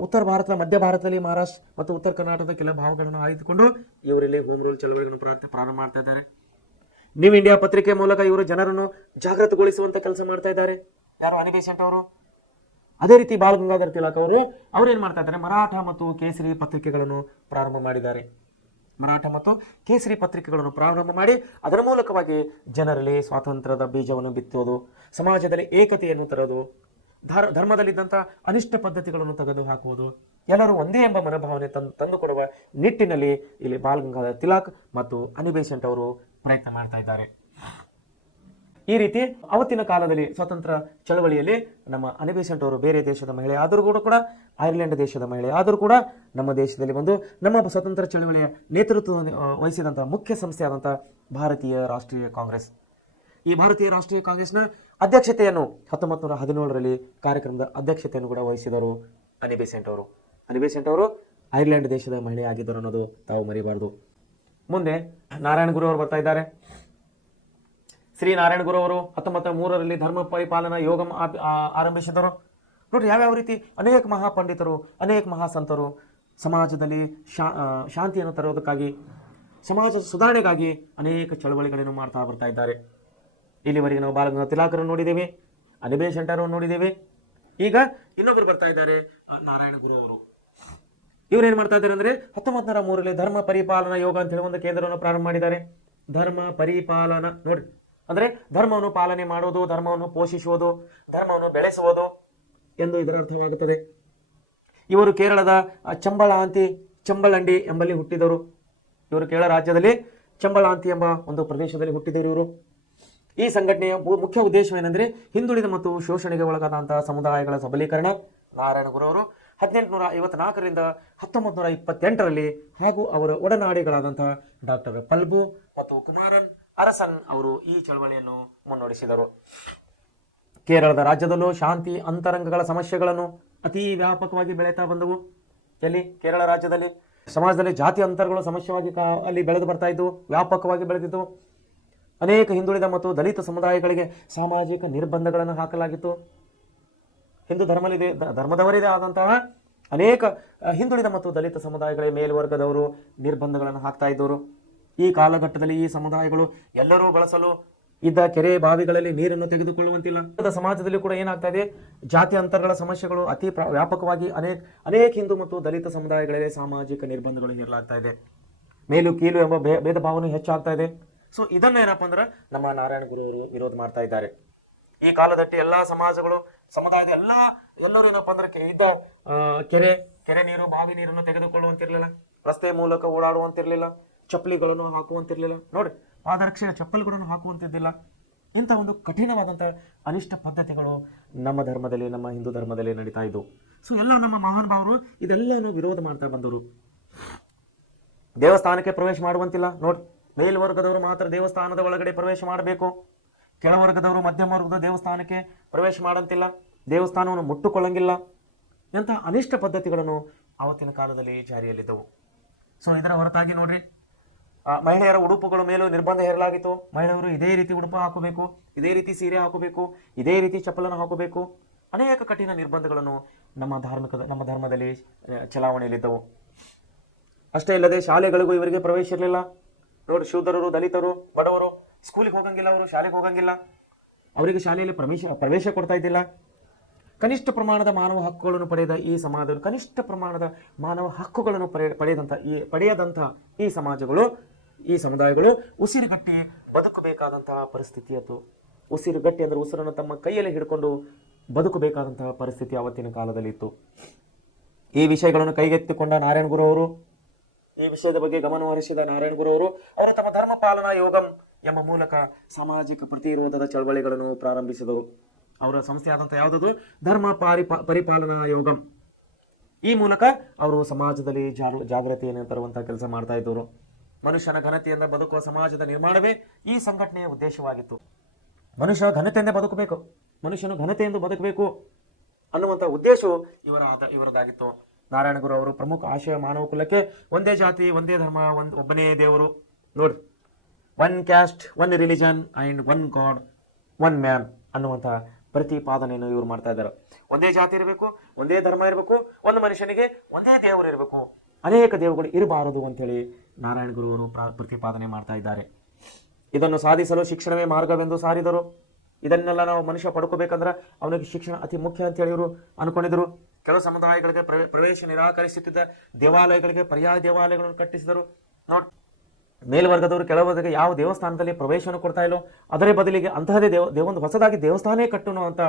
ಉತ್ತರ ಭಾರತ, ಮಧ್ಯ ಭಾರತದಲ್ಲಿ ಮಹಾರಾಷ್ಟ್ರ ಮತ್ತು ಉತ್ತರ ಕರ್ನಾಟಕದ ಕೆಲ ಭಾಗಗಳನ್ನು ಆಯ್ದುಕೊಂಡು ಇವರಲ್ಲಿ ಹೋಮ್ ರೂಲ್ ಚಳವಳಿಗಳನ್ನು ಪ್ರಾರಂಭ ಮಾಡ್ತಾ ಇದ್ದಾರೆ. ನ್ಯೂ ಇಂಡಿಯಾ ಪತ್ರಿಕೆ ಮೂಲಕ ಇವರು ಜನರನ್ನು ಜಾಗೃತಗೊಳಿಸುವಂತ ಕೆಲಸ ಮಾಡ್ತಾ ಇದ್ದಾರೆ. ಯಾರು? ಅನಿ ಬೆಸೆಂಟ್ ಅವರು. ಅದೇ ರೀತಿ ಬಾಲ್ ಗಂಗಾಧರ್ ತಿಲಕ್ ಅವರು ಏನ್ ಮಾಡ್ತಾ ಇದ್ದಾರೆ, ಮರಾಠ ಮತ್ತು ಕೇಸರಿ ಪತ್ರಿಕೆಗಳನ್ನು ಪ್ರಾರಂಭ ಮಾಡಿದ್ದಾರೆ. ಮರಾಠ ಮತ್ತು ಕೇಸರಿ ಪತ್ರಿಕೆಗಳನ್ನು ಪ್ರಾರಂಭ ಮಾಡಿ ಅದರ ಮೂಲಕವಾಗಿ ಜನರಲ್ಲಿ ಸ್ವಾತಂತ್ರ್ಯದ ಬೀಜವನ್ನು ಬಿತ್ತುವುದು, ಸಮಾಜದಲ್ಲಿ ಏಕತೆಯನ್ನು ತರೋದು, ಧರ್ಮದಲ್ಲಿದ್ದಂಥ ಅನಿಷ್ಟ ಪದ್ಧತಿಗಳನ್ನು ತೆಗೆದು ಹಾಕುವುದು, ಎಲ್ಲರೂ ಒಂದೇ ಎಂಬ ಮನೋಭಾವನೆ ತಂದುಕೊಡುವ ನಿಟ್ಟಿನಲ್ಲಿ ಇಲ್ಲಿ ಬಾಲ್ ಗಂಗಾಧರ್ ತಿಲಕ್ ಮತ್ತು ಅನಿ ಬೆಸೆಂಟ್ ಅವರು ಪ್ರಯತ್ನ ಮಾಡ್ತಾ ಇದ್ದಾರೆ. ಈ ರೀತಿ ಅವತ್ತಿನ ಕಾಲದಲ್ಲಿ ಸ್ವಾತಂತ್ರ್ಯ ಚಳವಳಿಯಲ್ಲಿ ನಮ್ಮ ಅನಿ ಬೆಸೆಂಟ್ ಅವರು ಬೇರೆ ದೇಶದ ಮಹಿಳೆ ಆದರೂ ಕೂಡ ಐರ್ಲೆಂಡ್ ದೇಶದ ಮಹಿಳೆ ಆದರೂ ಕೂಡ ನಮ್ಮ ದೇಶದಲ್ಲಿ ಬಂದು ನಮ್ಮ ಸ್ವಾತಂತ್ರ್ಯ ಚಳವಳಿಯ ನೇತೃತ್ವ ವಹಿಸಿದಂತಹ ಮುಖ್ಯ ಸಂಸ್ಥೆ ಆದಂತಹ ಭಾರತೀಯ ರಾಷ್ಟ್ರೀಯ ಕಾಂಗ್ರೆಸ್, ಈ ಭಾರತೀಯ ರಾಷ್ಟ್ರೀಯ ಕಾಂಗ್ರೆಸ್ನ ಅಧ್ಯಕ್ಷತೆಯನ್ನು 1917ರಲ್ಲಿ ಕಾರ್ಯಕ್ರಮದ ಅಧ್ಯಕ್ಷತೆಯನ್ನು ಕೂಡ ವಹಿಸಿದರು ಅನಿ ಬೆಸೆಂಟ್ ಅವರು. ಅನಿ ಬೆಸೆಂಟ್ ಅವರು ಐರ್ಲೆಂಡ್ ದೇಶದ ಮಹಿಳೆ ಆಗಿದ್ದರು ಅನ್ನೋದು ತಾವು ಮರಿಬಾರದು. ಮುಂದೆ ನಾರಾಯಣ ಗುರು ಅವರು ಬರ್ತಾ ಇದ್ದಾರೆ. ಶ್ರೀ ನಾರಾಯಣ ಗುರು ಅವರು 1903ರಲ್ಲಿ ಧರ್ಮ ಪರಿಪಾಲನಾ ಯೋಗ ಆರಂಭಿಸಿದರು. ನೋಡ್ರಿ, ಯಾವ್ಯಾವ ರೀತಿ ಅನೇಕ ಮಹಾಪಂಡಿತರು, ಅನೇಕ ಮಹಾಸಂತರು ಸಮಾಜದಲ್ಲಿ ಶಾಂತಿಯನ್ನು ತರೋದಕ್ಕಾಗಿ, ಸಮಾಜ ಸುಧಾರಣೆಗಾಗಿ ಅನೇಕ ಚಳವಳಿಗಳನ್ನು ಮಾಡ್ತಾ ಬರ್ತಾ ಇದ್ದಾರೆ. ಇಲ್ಲಿವರೆಗೆ ನಾವು ಬಾಲ್ ಗಂಗಾಧರ್ ತಿಲಕರನ್ನು ನೋಡಿದ್ದೇವೆ, ಅನಿ ಬೆಸೆಂಟ್ ಅವರನ್ನು ನೋಡಿದ್ದೇವೆ. ಈಗ ಇನ್ನೊಬ್ಬರು ಬರ್ತಾ ಇದ್ದಾರೆ, ನಾರಾಯಣ ಗುರು ಅವರು. ಇವ್ರು ಏನ್ ಮಾಡ್ತಾ ಇದ್ದಾರೆ ಅಂದ್ರೆ 1903ರಲ್ಲಿ ಧರ್ಮ ಪರಿಪಾಲನಾ ಯೋಗ ಅಂತ ಹೇಳಿ ಒಂದು ಕೇಂದ್ರವನ್ನು ಪ್ರಾರಂಭ ಮಾಡಿದ್ದಾರೆ. ಧರ್ಮ ಪರಿಪಾಲನಾ, ನೋಡ್ರಿ, ಅಂದ್ರೆ ಧರ್ಮವನ್ನು ಪಾಲನೆ ಮಾಡುವುದು, ಧರ್ಮವನ್ನು ಪೋಷಿಸುವುದು, ಧರ್ಮವನ್ನು ಬೆಳೆಸುವುದು ಎಂದು ಇದರ ಅರ್ಥವಾಗುತ್ತದೆ. ಇವರು ಕೇರಳದ ಚಂಬಳಂಡಿ ಎಂಬಲ್ಲಿ ಹುಟ್ಟಿದವರು. ಇವರು ಕೇರಳ ರಾಜ್ಯದಲ್ಲಿ ಚಂಬಳಾಂತಿ ಎಂಬ ಒಂದು ಪ್ರದೇಶದಲ್ಲಿ ಹುಟ್ಟಿದರು ಇವರು. ಈ ಸಂಘಟನೆಯ ಮುಖ್ಯ ಉದ್ದೇಶವೇನೆಂದರೆ ಹಿಂದುಳಿದ ಮತ್ತು ಶೋಷಣೆಗೆ ಒಳಗಾದಂತಹ ಸಮುದಾಯಗಳ ಸಬಲೀಕರಣ. ನಾರಾಯಣ ಗುರು ಅವರು 1854ರಿಂದ 1928ರಲ್ಲಿ ಹಾಗೂ ಅವರ ಒಡನಾಡಿಗಳಾದಂತಹ ಡಾಕ್ಟರ್ ಪಲ್ಬು ಮತ್ತು ಕುಮಾರನ್ ಅರಸನ್ ಅವರು ಈ ಚಳವಳಿಯನ್ನು ಮುನ್ನಡೆಸಿದರು. ಕೇರಳದ ರಾಜ್ಯದಲ್ಲೂ ಶಾಂತಿ ಅಂತರಂಗಗಳ ಸಮಸ್ಯೆಗಳನ್ನು ಅತಿ ವ್ಯಾಪಕವಾಗಿ ಬೆಳೀತಾ ಬಂದವು. ಎಲ್ಲಿ? ಕೇರಳ ರಾಜ್ಯದಲ್ಲಿ ಸಮಾಜದಲ್ಲಿ ಜಾತಿ ಅಂತರಗಳು ಸಮಸ್ಯೆಯಾಗಿ ಅಲ್ಲಿ ಬೆಳೆದು ಬರ್ತಾ ಇದ್ದವು, ವ್ಯಾಪಕವಾಗಿ ಬೆಳೆದಿದ್ದವು. ಅನೇಕ ಹಿಂದುಳಿದ ಮತ್ತು ದಲಿತ ಸಮುದಾಯಗಳಿಗೆ ಸಾಮಾಜಿಕ ನಿರ್ಬಂಧಗಳನ್ನು ಹಾಕಲಾಗಿತ್ತು. ಹಿಂದೂ ಧರ್ಮದವರಿದೇ ಆದಂತಹ ಅನೇಕ ಹಿಂದುಳಿದ ಮತ್ತು ದಲಿತ ಸಮುದಾಯಗಳ ಮೇಲ್ವರ್ಗದವರು ನಿರ್ಬಂಧಗಳನ್ನು ಹಾಕ್ತಾ ಇದ್ದವರು. ಈ ಕಾಲಘಟ್ಟದಲ್ಲಿ ಈ ಸಮುದಾಯಗಳು ಎಲ್ಲರೂ ಬಳಸಲು ಇದ್ದ ಕೆರೆ ಬಾವಿಗಳಲ್ಲಿ ನೀರನ್ನು ತೆಗೆದುಕೊಳ್ಳುವಂತಿಲ್ಲ. ಸಮಾಜದಲ್ಲಿ ಕೂಡ ಏನಾಗ್ತಾ ಇದೆ, ಜಾತಿ ಅಂತರಗಳ ಸಮಸ್ಯೆಗಳು ಅತಿ ವ್ಯಾಪಕವಾಗಿ ಅನೇಕ ಹಿಂದೂ ಮತ್ತು ದಲಿತ ಸಮುದಾಯಗಳಲ್ಲಿ ಸಾಮಾಜಿಕ ನಿರ್ಬಂಧಗಳು ಹೇರಲಾಗ್ತಾ ಇದೆ. ಮೇಲು ಕೀಲು ಎಂಬ ಭೇದ ಭಾವನೆ ಹೆಚ್ಚಾಗ್ತಾ ಇದೆ. ಸೊ ಇದನ್ನ ಏನಪ್ಪಾ ಅಂದ್ರೆ ನಮ್ಮ ನಾರಾಯಣ ಗುರು ಅವರು ವಿರೋಧ ಮಾಡ್ತಾ ಇದ್ದಾರೆ. ಈ ಕಾಲದಟ್ಟಿ ಎಲ್ಲಾ ಸಮುದಾಯದ ಎಲ್ಲರೂ ಏನಪ್ಪಾ ಅಂದ್ರೆ ಇದ್ದ ಕೆರೆ ನೀರು, ಬಾವಿ ನೀರನ್ನು ತೆಗೆದುಕೊಳ್ಳುವಂತಿರ್ಲಿಲ್ಲ, ರಸ್ತೆ ಮೂಲಕ ಓಡಾಡುವಂತಿರ್ಲಿಲ್ಲ, ಚಪ್ಪಲಿಗಳನ್ನು ಹಾಕುವಂತಿರ್ಲಿಲ್ಲ, ನೋಡಿ ಪಾದರಕ್ಷೆಯ ಚಪ್ಪಲಿಗಳನ್ನು ಹಾಕುವಂತಿದ್ದಿಲ್ಲ. ಇಂಥ ಒಂದು ಕಠಿಣವಾದಂತಹ ಅನಿಷ್ಟ ಪದ್ಧತಿಗಳು ನಮ್ಮ ಧರ್ಮದಲ್ಲಿ, ನಮ್ಮ ಹಿಂದೂ ಧರ್ಮದಲ್ಲಿ ನಡೀತಾ ಇದ್ದವು. ಸೊ ಎಲ್ಲ ನಮ್ಮ ಮಹಾನುಭಾವರು ಇದೆಲ್ಲನೂ ವಿರೋಧ ಮಾಡ್ತಾ ಬಂದರು. ದೇವಸ್ಥಾನಕ್ಕೆ ಪ್ರವೇಶ ಮಾಡುವಂತಿಲ್ಲ. ನೋಡಿ, ಮೇಲ್ವರ್ಗದವರು ಮಾತ್ರ ದೇವಸ್ಥಾನದ ಒಳಗಡೆ ಪ್ರವೇಶ ಮಾಡಬೇಕು, ಕೆಳವರ್ಗದವರು ಮಧ್ಯಮ ವರ್ಗದ ದೇವಸ್ಥಾನಕ್ಕೆ ಪ್ರವೇಶ ಮಾಡಂತಿಲ್ಲ, ದೇವಸ್ಥಾನವನ್ನು ಮುಟ್ಟುಕೊಳ್ಳಂಗಿಲ್ಲ. ಎಂಥ ಅನಿಷ್ಟ ಪದ್ಧತಿಗಳನ್ನು ಆವತ್ತಿನ ಕಾಲದಲ್ಲಿ ಜಾರಿಯಲ್ಲಿದ್ದವು. ಸೊ ಇದರ ಹೊರತಾಗಿ ನೋಡ್ರಿ, ಮಹಿಳೆಯರ ಉಡುಪುಗಳ ಮೇಲೂ ನಿರ್ಬಂಧ ಹೇರಲಾಗಿತ್ತು. ಮಹಿಳೆಯರು ಇದೇ ರೀತಿ ಉಡುಪು ಹಾಕಬೇಕು, ಇದೇ ರೀತಿ ಸೀರೆ ಹಾಕಬೇಕು, ಇದೇ ರೀತಿ ಚಪ್ಪಲನ್ನು ಹಾಕಬೇಕು. ಅನೇಕ ಕಠಿಣ ನಿರ್ಬಂಧಗಳನ್ನು ನಮ್ಮ ಧರ್ಮದಲ್ಲಿ ಚಲಾವಣೆಯಲ್ಲಿದ್ದವು. ಅಷ್ಟೇ ಇಲ್ಲದೆ ಶಾಲೆಗಳಿಗೂ ಇವರಿಗೆ ಪ್ರವೇಶ ಇರಲಿಲ್ಲ. ನೋಡಿ, ಶೂದ್ರರು, ದಲಿತರು, ಬಡವರು ಸ್ಕೂಲಿಗೆ ಹೋಗಂಗಿಲ್ಲ, ಅವರು ಶಾಲೆಗೆ ಹೋಗಂಗಿಲ್ಲ, ಅವರಿಗೆ ಶಾಲೆಯಲ್ಲಿ ಪ್ರವೇಶ ಕೊಡ್ತಾ ಇದ್ದಿಲ್ಲ. ಕನಿಷ್ಠ ಪ್ರಮಾಣದ ಮಾನವ ಹಕ್ಕುಗಳನ್ನು ಪಡೆದ ಈ ಸಮಾಜ, ಕನಿಷ್ಠ ಪ್ರಮಾಣದ ಮಾನವ ಹಕ್ಕುಗಳನ್ನು ಪಡೆಯದಂಥ ಈ ಸಮಾಜಗಳು, ಈ ಸಮುದಾಯಗಳು ಉಸಿರುಗಟ್ಟಿ ಬದುಕಬೇಕಾದಂತಹ ಪರಿಸ್ಥಿತಿ ಇತ್ತು. ಉಸಿರುಗಟ್ಟಿ ಅಂದರೆ ಉಸಿರನ್ನು ತಮ್ಮ ಕೈಯಲ್ಲಿ ಹಿಡ್ಕೊಂಡು ಬದುಕಬೇಕಾದಂತಹ ಪರಿಸ್ಥಿತಿ ಅವತ್ತಿನ ಕಾಲದಲ್ಲಿ ಇತ್ತು. ಈ ವಿಷಯಗಳನ್ನು ಕೈಗೆತ್ತಿಕೊಂಡ ನಾರಾಯಣ ಗುರು ಅವರು ಈ ವಿಷಯದ ಬಗ್ಗೆ ಗಮನ ಹರಿಸಿದ ನಾರಾಯಣ ಗುರು ಅವರು ತಮ್ಮ ಧರ್ಮ ಪಾಲನಾ ಯೋಗಂ ಎಂಬ ಮೂಲಕ ಸಾಮಾಜಿಕ ಪ್ರತಿರೋಧದ ಚಳವಳಿಗಳನ್ನು ಪ್ರಾರಂಭಿಸಿದರು. ಅವರ ಸಂಸ್ಥೆ ಆದಂತಹ ಯಾವುದದು ಧರ್ಮ ಪರಿಪಾಲನಾ ಯೋಗಂ. ಈ ಮೂಲಕ ಅವರು ಸಮಾಜದಲ್ಲಿ ಜಾಗೃತಿಯನ್ನು ತರುವಂತಹ ಕೆಲಸ ಮಾಡ್ತಾ ಇದ್ದರು. ಮನುಷ್ಯನ ಘನತೆಯಿಂದ ಬದುಕುವ ಸಮಾಜದ ನಿರ್ಮಾಣವೇ ಈ ಸಂಘಟನೆಯ ಉದ್ದೇಶವಾಗಿತ್ತು. ಮನುಷ್ಯ ಘನತೆಯಿಂದ ಬದುಕಬೇಕು, ಮನುಷ್ಯನು ಘನತೆಯಿಂದ ಬದುಕಬೇಕು ಅನ್ನುವಂಥ ಉದ್ದೇಶವು ಇವರದಾಗಿತ್ತು. ನಾರಾಯಣ ಗುರು ಅವರು ಪ್ರಮುಖ ಆಶಯ ಮಾನವ ಕುಲಕ್ಕೆ ಒಂದೇ ಜಾತಿ, ಒಂದೇ ಧರ್ಮ, ಒಬ್ಬನೇ ದೇವರು. ನೋಡಿ, one caste, one religion and one god, one man ಅನ್ನುವಂಥ ಪ್ರತಿಪಾದನೆಯನ್ನು ಇವರು ಮಾಡ್ತಾ ಇದ್ದಾರೆ. ಒಂದೇ ಜಾತಿ ಇರಬೇಕು, ಒಂದೇ ಧರ್ಮ ಇರಬೇಕು, ಒಂದು ಮನುಷ್ಯನಿಗೆ ಒಂದೇ ದೇವರು ಇರಬೇಕು, ಅನೇಕ ದೇವರುಗಳು ಇರಬಾರದು ಅಂತೇಳಿ ನಾರಾಯಣ ಗುರುವರು ಪ್ರತಿಪಾದನೆ ಮಾಡ್ತಾ ಇದ್ದಾರೆ. ಇದನ್ನು ಸಾಧಿಸಲು ಶಿಕ್ಷಣವೇ ಮಾರ್ಗವೆಂದು ಸಾರಿದರು. ಇದನ್ನೆಲ್ಲ ನಾವು ಮನುಷ್ಯ ಪಡ್ಕೋಬೇಕಂದ್ರೆ ಅವನಿಗೆ ಶಿಕ್ಷಣ ಅತಿ ಮುಖ್ಯ ಅಂತೇಳಿ ಇವರು ಅನ್ಕೊಂಡಿದ್ರು. ಕೆಲವು ಸಮುದಾಯಗಳಿಗೆ ಪ್ರವೇಶ ನಿರಾಕರಿಸುತ್ತಿದ್ದ ದೇವಾಲಯಗಳಿಗೆ ಪರ್ಯಾಯ ದೇವಾಲಯಗಳನ್ನು ಕಟ್ಟಿಸಿದರು. ನೋಡಿ, ಮೇಲ್ವರ್ಗದವರು ಕೆಳವರ್ಗಕ್ಕೆ ಯಾವ ದೇವಸ್ಥಾನದಲ್ಲಿ ಪ್ರವೇಶವನ್ನು ಕೊಡ್ತಾ ಇಲ್ಲೋ ಅದರ ಬದಲಿಗೆ ಅಂತಹದೇ ಒಂದು ಹೊಸದಾಗಿ ದೇವಸ್ಥಾನೇ ಕಟ್ಟುವಂಥ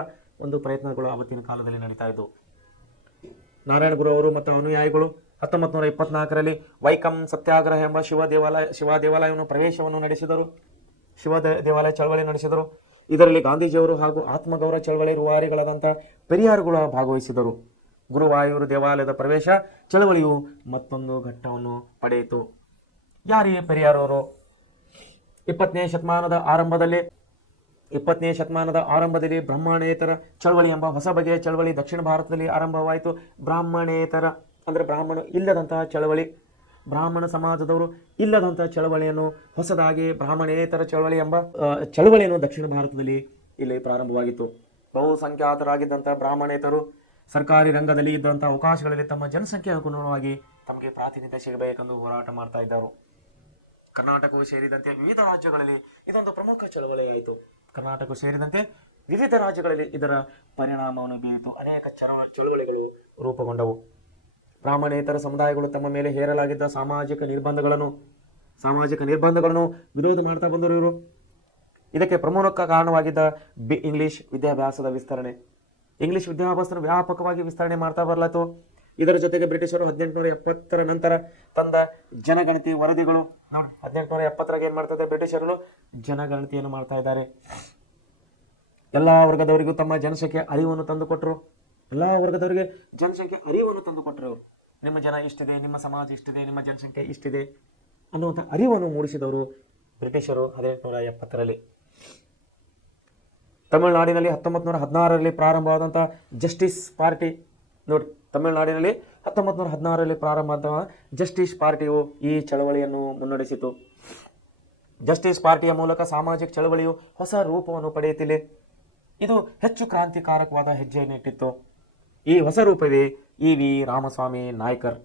ಒಂದು ಪ್ರಯತ್ನಗಳು ಅವತ್ತಿನ ಕಾಲದಲ್ಲಿ ನಡೀತಾ ಇದ್ದವು. ನಾರಾಯಣ ಗುರು ಅವರು ಮತ್ತು ಅನುಯಾಯಿಗಳು 1924ರಲ್ಲಿ ವೈಕಂ ಸತ್ಯಾಗ್ರಹ ಎಂಬ ಶಿವ ದೇವಾಲಯವನ್ನು ಪ್ರವೇಶವನ್ನು ನಡೆಸಿದರು. ಶಿವ ದೇವಾಲಯ ಚಳವಳಿ ನಡೆಸಿದರು. ಇದರಲ್ಲಿ ಗಾಂಧೀಜಿಯವರು ಹಾಗೂ ಆತ್ಮಗೌರವ ಚಳವಳಿ ರೂವಾರಿಗಳಾದಂಥ ಪೆರಿಯಾರ್ಗಳು ಭಾಗವಹಿಸಿದರು. ಗುರುವಾಯೂರು ದೇವಾಲಯದ ಪ್ರವೇಶ ಚಳವಳಿಯು ಮತ್ತೊಂದು ಘಟ್ಟವನ್ನು ಪಡೆಯಿತು. ಯಾರಿಗೆ ಪೆರಿಯಾರ್ ಅವರು? 20ನೇ ಶತಮಾನದ ಆರಂಭದಲ್ಲಿ ಬ್ರಾಹ್ಮಣೇತರ ಚಳವಳಿ ಎಂಬ ಹೊಸ ಬಗೆಯ ಚಳವಳಿ ದಕ್ಷಿಣ ಭಾರತದಲ್ಲಿ ಆರಂಭವಾಯಿತು. ಬ್ರಾಹ್ಮಣೇತರ ಅಂದರೆ ಬ್ರಾಹ್ಮಣ ಇಲ್ಲದಂತಹ ಚಳವಳಿ, ಬ್ರಾಹ್ಮಣ ಸಮಾಜದವರು ಇಲ್ಲದಂತಹ ಚಳವಳಿಯನ್ನು ಹೊಸದಾಗಿ ಬ್ರಾಹ್ಮಣೇತರ ಚಳವಳಿ ಎಂಬ ಚಳವಳಿಯನ್ನು ದಕ್ಷಿಣ ಭಾರತದಲ್ಲಿ ಇಲ್ಲಿ ಪ್ರಾರಂಭವಾಗಿತ್ತು. ಬಹುಸಂಖ್ಯಾತರಾಗಿದ್ದಂತಹ ಬ್ರಾಹ್ಮಣೇತರು ಸರ್ಕಾರಿ ರಂಗದಲ್ಲಿ ಇದ್ದಂತಹ ಅವಕಾಶಗಳಲ್ಲಿ ತಮ್ಮ ಜನಸಂಖ್ಯೆ ಅನುಗುಣವಾಗಿ ತಮಗೆ ಪ್ರಾತಿನಿಧ್ಯ ಸಿಗಬೇಕೆಂದು ಹೋರಾಟ ಮಾಡ್ತಾ ಇದ್ದರು. ಕರ್ನಾಟಕವು ಸೇರಿದಂತೆ ವಿವಿಧ ರಾಜ್ಯಗಳಲ್ಲಿ ಇದೊಂದು ಪ್ರಮುಖ ಚಳವಳಿಯಾಯಿತು. ಕರ್ನಾಟಕವು ಸೇರಿದಂತೆ ವಿವಿಧ ರಾಜ್ಯಗಳಲ್ಲಿ ಇದರ ಪರಿಣಾಮವನ್ನು ಬೀರಿತು. ಅನೇಕ ಚಳವಳಿಗಳು ರೂಪುಗೊಂಡವು. ಬ್ರಾಹ್ಮಣೇತರ ಸಮುದಾಯಗಳು ತಮ್ಮ ಮೇಲೆ ಹೇರಲಾಗಿದ್ದ ಸಾಮಾಜಿಕ ನಿರ್ಬಂಧಗಳನ್ನು ವಿರೋಧ ಮಾಡ್ತಾ ಬಂದರು ಇವರು. ಇದಕ್ಕೆ ಪ್ರಮುಖ ಕಾರಣವಾಗಿದ್ದ ಇಂಗ್ಲಿಷ್ ವಿದ್ಯಾಭ್ಯಾಸದ ವಿಸ್ತರಣೆ. ಇಂಗ್ಲಿಷ್ ವಿದ್ಯಾಭ್ಯಾಸ ವ್ಯಾಪಕವಾಗಿ ವಿಸ್ತರಣೆ ಮಾಡ್ತಾ ಬರಲಾಯಿತು. ಇದರ ಜೊತೆಗೆ ಬ್ರಿಟಿಷರು 1870ರ ನಂತರ ತಂದ ಜನಗಣತಿ ವರದಿಗಳು. ನೋಡಿ, 1870ರಾಗ ಏನ್ ಮಾಡ್ತಾ ಇದ್ದಾರೆ ಬ್ರಿಟಿಷರು? ಜನಗಣತಿಯನ್ನು ಮಾಡ್ತಾ ಇದ್ದಾರೆ. ಎಲ್ಲಾ ವರ್ಗದವರಿಗೂ ತಮ್ಮ ಜನಸಂಖ್ಯೆ ಅರಿವನ್ನು ತಂದುಕೊಟ್ರು. ಅವರು ನಿಮ್ಮ ಜನ ಇಷ್ಟಿದೆ, ನಿಮ್ಮ ಸಮಾಜ ಇಷ್ಟಿದೆ, ನಿಮ್ಮ ಜನಸಂಖ್ಯೆ ಇಷ್ಟಿದೆ ಅನ್ನುವಂಥ ಅರಿವನ್ನು ಮೂಡಿಸಿದವರು ಬ್ರಿಟಿಷರು 1870ರಲ್ಲಿ. ತಮಿಳುನಾಡಿನಲ್ಲಿ 1916ರಲ್ಲಿ ಪ್ರಾರಂಭವಾದಂತಹ ಜಸ್ಟಿಸ್ ಪಾರ್ಟಿ. ನೋಡಿ, ತಮಿಳುನಾಡಿನಲ್ಲಿ 1916ರಲ್ಲಿ ಪ್ರಾರಂಭವಾದಂತಹ ಜಸ್ಟಿಸ್ ಪಾರ್ಟಿಯು ಈ ಚಳವಳಿಯನ್ನು ಮುನ್ನಡೆಸಿತು. ಜಸ್ಟಿಸ್ ಪಾರ್ಟಿಯ ಮೂಲಕ ಸಾಮಾಜಿಕ ಚಳವಳಿಯು ಹೊಸ ರೂಪವನ್ನು ಪಡೆಯುತ್ತಿದೆ. ಇದು ಹೆಚ್ಚು ಕ್ರಾಂತಿಕಾರಕವಾದ ಹೆಜ್ಜೆಯನ್ನು ಇಟ್ಟಿತ್ತು. ಈ ಹೊಸ ರೂಪವೇ ಇ ವಿ ರಾಮಸ್ವಾಮಿ ನಾಯ್ಕರ್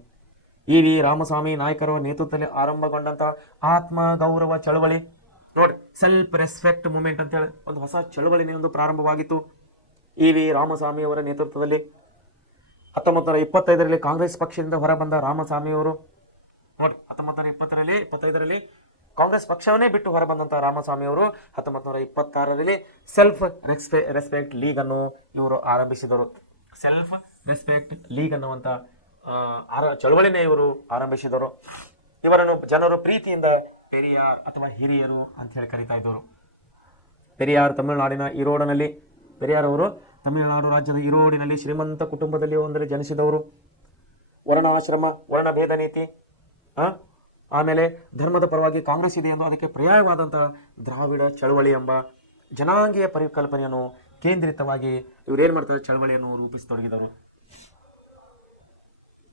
ನೇತೃತ್ವದಲ್ಲಿ ಆರಂಭಗೊಂಡಂತಹ ಆತ್ಮ ಗೌರವ ಚಳವಳಿ. ನೋಡಿ, ಸೆಲ್ಫ್ ರೆಸ್ಪೆಕ್ಟ್ ಮೂವ್ಮೆಂಟ್ ಅಂತೇಳಿ ಒಂದು ಹೊಸ ಚಳವಳಿನೇ ಒಂದು ಪ್ರಾರಂಭವಾಗಿತ್ತು ಇ ವಿ ರಾಮಸ್ವಾಮಿ ಅವರ ನೇತೃತ್ವದಲ್ಲಿ. 1925ರಲ್ಲಿ ಕಾಂಗ್ರೆಸ್ ಪಕ್ಷದಿಂದ ಹೊರಬಂದ ರಾಮಸ್ವಾಮಿಯವರು, ನೋಡಿ 1925ರಲ್ಲಿ ಕಾಂಗ್ರೆಸ್ ಪಕ್ಷವನ್ನೇ ಬಿಟ್ಟು ಹೊರಬಂದಂತಹ ರಾಮಸ್ವಾಮಿ ಅವರು 1926ರಲ್ಲಿ ಸೆಲ್ಫ್ ರೆಸ್ಪೆಕ್ಟ್ ಲೀಗ್ ಅನ್ನು ಇವರು ಆರಂಭಿಸಿದರು. ಸೆಲ್ಫ್ ರೆಸ್ಪೆಕ್ಟ್ ಲೀಗ್ ಅನ್ನುವಂಥ ಚಳವಳಿನೇ ಇವರು ಆರಂಭಿಸಿದರು. ಇವರನ್ನು ಜನರು ಪ್ರೀತಿಯಿಂದ ಪೆರಿಯಾರ್ ಅಥವಾ ಹಿರಿಯರು ಅಂತ ಹೇಳಿ ಕರೀತಾ ಇದ್ದರು. ಪೆರಿಯಾರ್ ಪೆರಿಯಾರ್ ಅವರು ತಮಿಳುನಾಡು ರಾಜ್ಯದ ಈರೋಡಿನಲ್ಲಿ ಶ್ರೀಮಂತ ಕುಟುಂಬದಲ್ಲಿ ಒಂದರಲ್ಲಿ ಜನಿಸಿದವರು. ವರ್ಣಾಶ್ರಮ, ವರ್ಣಭೇದ ನೀತಿ, ಆಮೇಲೆ ಧರ್ಮದ ಪರವಾಗಿ ಕಾಂಗ್ರೆಸ್ ಇದೆ ಎಂದು ಅದಕ್ಕೆ ಪರ್ಯಾಯವಾದಂತಹ ದ್ರಾವಿಡ ಚಳವಳಿ ಎಂಬ ಜನಾಂಗೀಯ ಪರಿಕಲ್ಪನೆಯನ್ನು ಕೇಂದ್ರಿತವಾಗಿ ಇವರೇನು ಮಾಡ್ತಾರೆ, ಚಳವಳಿಯನ್ನು ರೂಪಿಸತೊಡಗಿದರು.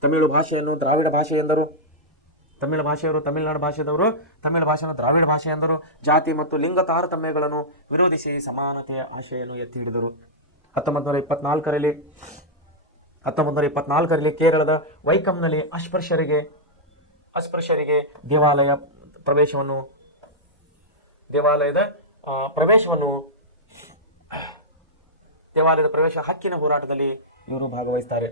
ತಮಿಳು ಭಾಷೆಯನ್ನು ದ್ರಾವಿಡ ಭಾಷೆ ಎಂದರು. ತಮಿಳು ಭಾಷೆಯವರು ತಮಿಳುನಾಡು ಭಾಷೆದವರು ತಮಿಳು ಭಾಷೆಯನ್ನು ದ್ರಾವಿಡ ಭಾಷೆ ಎಂದರು. ಜಾತಿ ಮತ್ತು ಲಿಂಗ ತಾರತಮ್ಯಗಳನ್ನು ವಿರೋಧಿಸಿ ಸಮಾನತೆಯ ಆಶೆಯನ್ನು ಎತ್ತಿ ಹಿಡಿದರು. 1924ರಲ್ಲಿ ಕೇರಳದ ವೈಕಂನಲ್ಲಿ ಅಸ್ಪೃಶ್ಯರಿಗೆ ದೇವಾಲಯದ ಪ್ರವೇಶ ಹಕ್ಕಿನ ಹೋರಾಟದಲ್ಲಿ ಇವರು ಭಾಗವಹಿಸ್ತಾರೆ.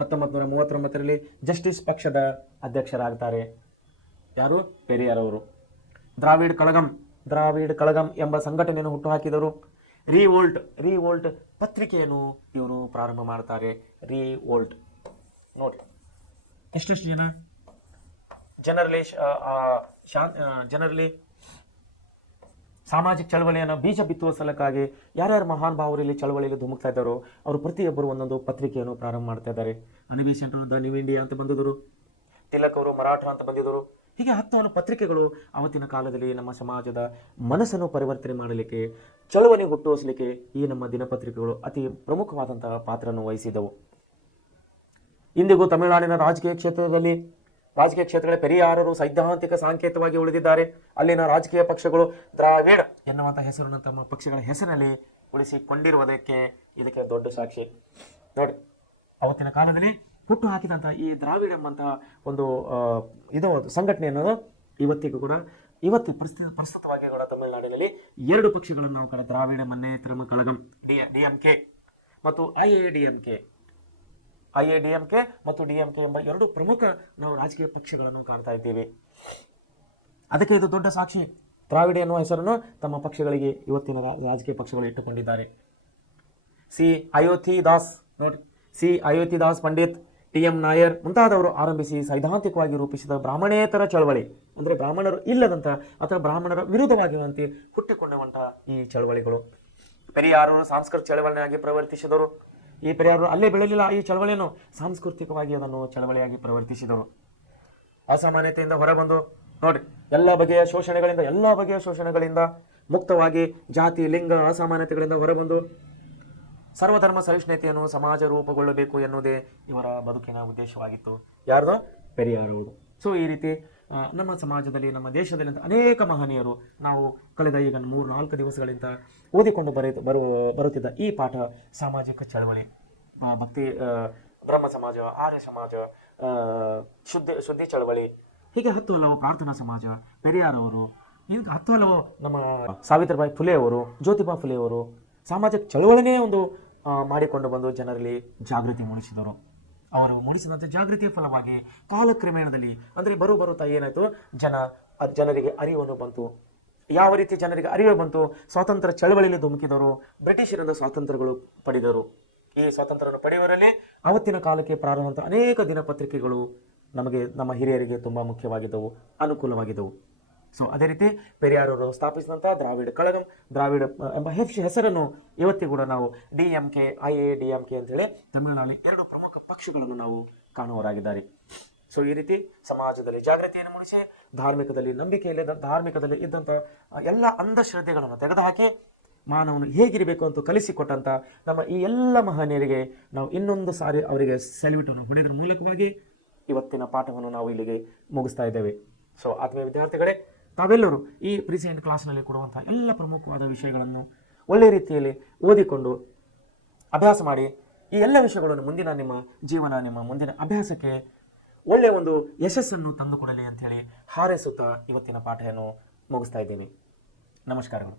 1939ರಲ್ಲಿ ಜಸ್ಟಿಸ್ ಪಕ್ಷದ ಅಧ್ಯಕ್ಷರಾಗ್ತಾರೆ. ಯಾರು? ಪೆರಿಯಾರ್ ಅವರು. ದ್ರಾವಿಡ್ ಕಳಗಂ ಎಂಬ ಸಂಘಟನೆಯನ್ನು ಹುಟ್ಟುಹಾಕಿದರು. ರಿವೋಲ್ಟ್ ಪತ್ರಿಕೆಯನ್ನು ಇವರು ಪ್ರಾರಂಭ ಮಾಡ್ತಾರೆ. ರಿವೋಲ್ಟ್ ನೋಡಿ, ಎಷ್ಟೆಷ್ಟು ಜನ? ಜನರಲ್ಲಿ ಜನರಲ್ಲಿ ಸಾಮಾಜಿಕ ಚಳವಳಿಯನ್ನು ಬೀಜ ಬಿತ್ತುವ ಸಲಕ್ಕಾಗಿ ಯಾರ್ಯಾರು ಮಹಾನ್ ಭಾವರು ಇಲ್ಲಿ ಚಳವಳಿಯಲ್ಲಿ ಧುಮುಕ್ತಾ ಇದ್ದಾರೋ ಅವರು ಪ್ರತಿಯೊಬ್ಬರು ಒಂದೊಂದು ಪತ್ರಿಕೆಯನ್ನು ಪ್ರಾರಂಭ ಮಾಡ್ತಾ ಇದ್ದಾರೆ. ಅನಿಬೇಷನ್ ದ ನ್ಯೂ ಇಂಡಿಯಾ ಅಂತ ಬಂದಿದ್ದರು, ತಿಲಕ್ ಅವರು ಮರಾಠ ಅಂತ ಬಂದಿದ್ದರು. ಹೀಗೆ 10 ಪತ್ರಿಕೆಗಳು ಅವತ್ತಿನ ಕಾಲದಲ್ಲಿ ನಮ್ಮ ಸಮಾಜದ ಮನಸ್ಸನ್ನು ಪರಿವರ್ತನೆ ಮಾಡಲಿಕ್ಕೆ, ಚಳವಳಿ ಹುಟ್ಟುಹಾಸಲಿಕ್ಕೆ ಈ ನಮ್ಮ ದಿನಪತ್ರಿಕೆಗಳು ಅತಿ ಪ್ರಮುಖವಾದಂತಹ ಪಾತ್ರವನ್ನು ವಹಿಸಿದವು. ಇಂದಿಗೂ ತಮಿಳುನಾಡಿನ ರಾಜಕೀಯ ಕ್ಷೇತ್ರಗಳ ಪೆರಿಯಾರರು ಸೈದ್ಧಾಂತಿಕ ಸಾಂಕೇತವಾಗಿ ಉಳಿದಿದ್ದಾರೆ. ಅಲ್ಲಿನ ರಾಜಕೀಯ ಪಕ್ಷಗಳು ದ್ರಾವಿಡ್ ಎನ್ನುವಂತಹ ಹೆಸರನ್ನು ತಮ್ಮ ಪಕ್ಷಗಳ ಹೆಸರಿನಲ್ಲಿ ಉಳಿಸಿಕೊಂಡಿರುವುದಕ್ಕೆ ಇದಕ್ಕೆ ದೊಡ್ಡ ಸಾಕ್ಷಿ. ನೋಡಿ, ಅವತ್ತಿನ ಕಾಲದಲ್ಲಿ ಹುಟ್ಟು ಹಾಕಿದಂತಹ ಈ ದ್ರಾವಿಡ್ ಎಂಬಂತಹ ಒಂದು ಸಂಘಟನೆ ಅನ್ನೋದು ಇವತ್ತು ಪ್ರಸ್ತುತವಾಗಿ ಕೂಡ ತಮಿಳುನಾಡಿನಲ್ಲಿ 2 ಪಕ್ಷಗಳನ್ನು ನಾವು ಕಡೆ ದ್ರಾವಿಡ ಮುನ್ನೇತ್ರ ಕಳಗಂ ಡಿಎಂಕೆ ಮತ್ತು ಐಎಡಿಎಂಕೆ ಮತ್ತು ಡಿಎಂಕೆ ಎಂಬ 2 ಪ್ರಮುಖ ನಾವು ರಾಜಕೀಯ ಪಕ್ಷಗಳನ್ನು ಕಾಣ್ತಾ ಇದ್ದೇವೆ. ಅದಕ್ಕೆ ಇದು ದೊಡ್ಡ ಸಾಕ್ಷಿ. ದ್ರಾವಿಡ ಎನ್ನುವ ಹೆಸರನ್ನು ತಮ್ಮ ಪಕ್ಷಗಳಿಗೆ ಇವತ್ತಿನ ರಾಜಕೀಯ ಪಕ್ಷಗಳು ಇಟ್ಟುಕೊಂಡಿದ್ದಾರೆ. ಸಿ ಅಯೋತಿ ದಾಸ್ ಪಂಡಿತ್, ಟಿ.ಎಂ. ನಾಯರ್ ಮುಂತಾದವರು ಆರಂಭಿಸಿ ಸೈದ್ಧಾಂತಿಕವಾಗಿ ರೂಪಿಸಿದ ಬ್ರಾಹ್ಮಣೇತರ ಚಳವಳಿ, ಅಂದರೆ ಬ್ರಾಹ್ಮಣರು ಇಲ್ಲದಂತ ಅಥವಾ ಬ್ರಾಹ್ಮಣರ ವಿರುದ್ಧವಾಗಿರುವಂತೆ ಹುಟ್ಟಿಕೊಂಡವಂತಹ ಈ ಚಳವಳಿಗಳು. ಪೆರಿಯಾರರು ಸಾಂಸ್ಕೃತಿಕ ಚಳವಳಿಯಾಗಿ ಪ್ರವರ್ತಿಸಿದರು. ಈ ಪೆರಿಯಾರರು ಅಲ್ಲೇ ಬೆಳೆಯಲಿಲ್ಲ, ಈ ಚಳವಳಿಯನ್ನು ಸಾಂಸ್ಕೃತಿಕವಾಗಿ ಅದನ್ನು ಚಳವಳಿಯಾಗಿ ಪ್ರವರ್ತಿಸಿದರು. ಅಸಾಮಾನ್ಯತೆಯಿಂದ ಹೊರಬಂದು ನೋಡಿ, ಎಲ್ಲ ಬಗೆಯ ಶೋಷಣೆಗಳಿಂದ ಮುಕ್ತವಾಗಿ ಜಾತಿ, ಲಿಂಗ, ಅಸಾಮಾನ್ಯತೆಗಳಿಂದ ಹೊರಬಂದು ಸರ್ವಧರ್ಮ ಸಹಿಷ್ಣುತೆಯನ್ನು ಸಮಾಜ ರೂಪುಗೊಳ್ಳಬೇಕು ಎನ್ನುವುದೇ ಇವರ ಬದುಕಿನ ಉದ್ದೇಶವಾಗಿತ್ತು. ಯಾರ್ದು? ಪೆರಿಯಾರವರು. ಸೊ ಈ ರೀತಿ ನಮ್ಮ ಸಮಾಜದಲ್ಲಿ, ನಮ್ಮ ದೇಶದಲ್ಲಿ ಅನೇಕ ಮಹನೀಯರು ನಾವು ಕಳೆದ ಈಗ 3-4 ದಿವಸಗಳಿಂದ ಓದಿಕೊಂಡು ಬರುತ್ತಿದ್ದ ಈ ಪಾಠ ಸಾಮಾಜಿಕ ಚಳವಳಿ, ಭಕ್ತಿ, ಬ್ರಹ್ಮ ಸಮಾಜ, ಆರ್ಯ ಸಮಾಜ, ಶುದ್ಧಿ ಚಳವಳಿ, ಹೀಗೆ 10 ಹಲವು ಪ್ರಾರ್ಥನಾ ಸಮಾಜ, ಪೆರಿಯಾರವರು, ಈಗ 10 ಹಲವು ನಮ್ಮ ಸಾವಿತ್ರಿಬಾಯಿ ಫುಲೆ ಅವರು, ಜ್ಯೋತಿಬಾ ಫುಲೆ ಅವರು ಸಾಮಾಜಿಕ ಚಳವಳಿನೇ ಒಂದು ಮಾಡಿಕೊಂಡು ಬಂದು ಜನರಲ್ಲಿ ಜಾಗೃತಿ ಮೂಡಿಸಿದರು. ಅವರು ಮೂಡಿಸಿದಂಥ ಜಾಗೃತಿಯ ಫಲವಾಗಿ ಕಾಲಕ್ರಮೇಣದಲ್ಲಿ ಅಂದರೆ ಬರುತ್ತಾ ಏನಾಯಿತು, ಜನರಿಗೆ ಅರಿವನ್ನು ಬಂತು. ಯಾವ ರೀತಿ ಜನರಿಗೆ ಅರಿವು ಬಂತು? ಸ್ವಾತಂತ್ರ್ಯ ಚಳವಳಿಯಲ್ಲಿ ಧುಮುಕಿದರು, ಬ್ರಿಟಿಷರಿಂದ ಸ್ವಾತಂತ್ರ್ಯಗಳು ಪಡೆದರು. ಈ ಸ್ವಾತಂತ್ರ್ಯವನ್ನು ಪಡೆಯುವರಲ್ಲಿ ಅವತ್ತಿನ ಕಾಲಕ್ಕೆ ಪ್ರಾರಂಭ ಅನೇಕ ದಿನಪತ್ರಿಕೆಗಳು ನಮ್ಮ ಹಿರಿಯರಿಗೆ ತುಂಬ ಮುಖ್ಯವಾಗಿದ್ದವು, ಅನುಕೂಲವಾಗಿದ್ದವು. ಸೊ ಅದೇ ರೀತಿ ಪೆರಿಯಾರವರು ಸ್ಥಾಪಿಸಿದಂಥ ದ್ರಾವಿಡ ಎಂಬ ಹೆಸರನ್ನು ಇವತ್ತಿಗೂ ಕೂಡ ನಾವು ಡಿಎಂಕೆ, ಐಎಡಿಎಂಕೆ ಅಂತೇಳಿ ತಮಿಳುನಾಡಿನ 2 ಪ್ರಮುಖ ಪಕ್ಷಗಳನ್ನು ನಾವು ಕಾಣುವರಾಗಿದ್ದಾರೆ. ಸೊ ಈ ರೀತಿ ಸಮಾಜದಲ್ಲಿ ಜಾಗೃತಿಯನ್ನು ಮೂಡಿಸಿ, ಧಾರ್ಮಿಕದಲ್ಲಿ ಇದ್ದಂಥ ಎಲ್ಲ ಅಂಧಶ್ರದ್ಧೆಗಳನ್ನು ತೆಗೆದುಹಾಕಿ ಮಾನವನು ಹೇಗಿರಬೇಕು ಅಂತ ಕಲಿಸಿಕೊಟ್ಟಂಥ ನಮ್ಮ ಈ ಎಲ್ಲ ಮಹನೀಯರಿಗೆ ನಾವು ಇನ್ನೊಂದು ಸಾರಿ ಅವರಿಗೆ ಸೆಲ್ಯೂಟನ್ನು ಹೊಡೆದ್ರ ಮೂಲಕವಾಗಿ ಇವತ್ತಿನ ಪಾಠವನ್ನು ನಾವು ಇಲ್ಲಿಗೆ ಮುಗಿಸ್ತಾ ಇದ್ದೇವೆ. ಸೊ ಆತ್ಮೀಯ ವಿದ್ಯಾರ್ಥಿಗಳೇ, ತಾವೆಲ್ಲರೂ ಈ ಪ್ರೀಸೆಂಟ್ ಕ್ಲಾಸ್ನಲ್ಲಿ ಕೊಡುವಂಥ ಎಲ್ಲ ಪ್ರಮುಖವಾದ ವಿಷಯಗಳನ್ನು ಒಳ್ಳೆಯ ರೀತಿಯಲ್ಲಿ ಓದಿಕೊಂಡು ಅಭ್ಯಾಸ ಮಾಡಿ ಈ ಎಲ್ಲ ವಿಷಯಗಳನ್ನು ನಿಮ್ಮ ಮುಂದಿನ ಅಭ್ಯಾಸಕ್ಕೆ ಒಳ್ಳೆಯ ಒಂದು ಯಶಸ್ಸನ್ನು ತಂದುಕೊಡಲಿ ಅಂಥೇಳಿ ಹಾರೈಸುತ್ತಾ ಇವತ್ತಿನ ಪಾಠವನ್ನು ಮುಗಿಸ್ತಾ ಇದ್ದೀನಿ. ನಮಸ್ಕಾರಗಳು.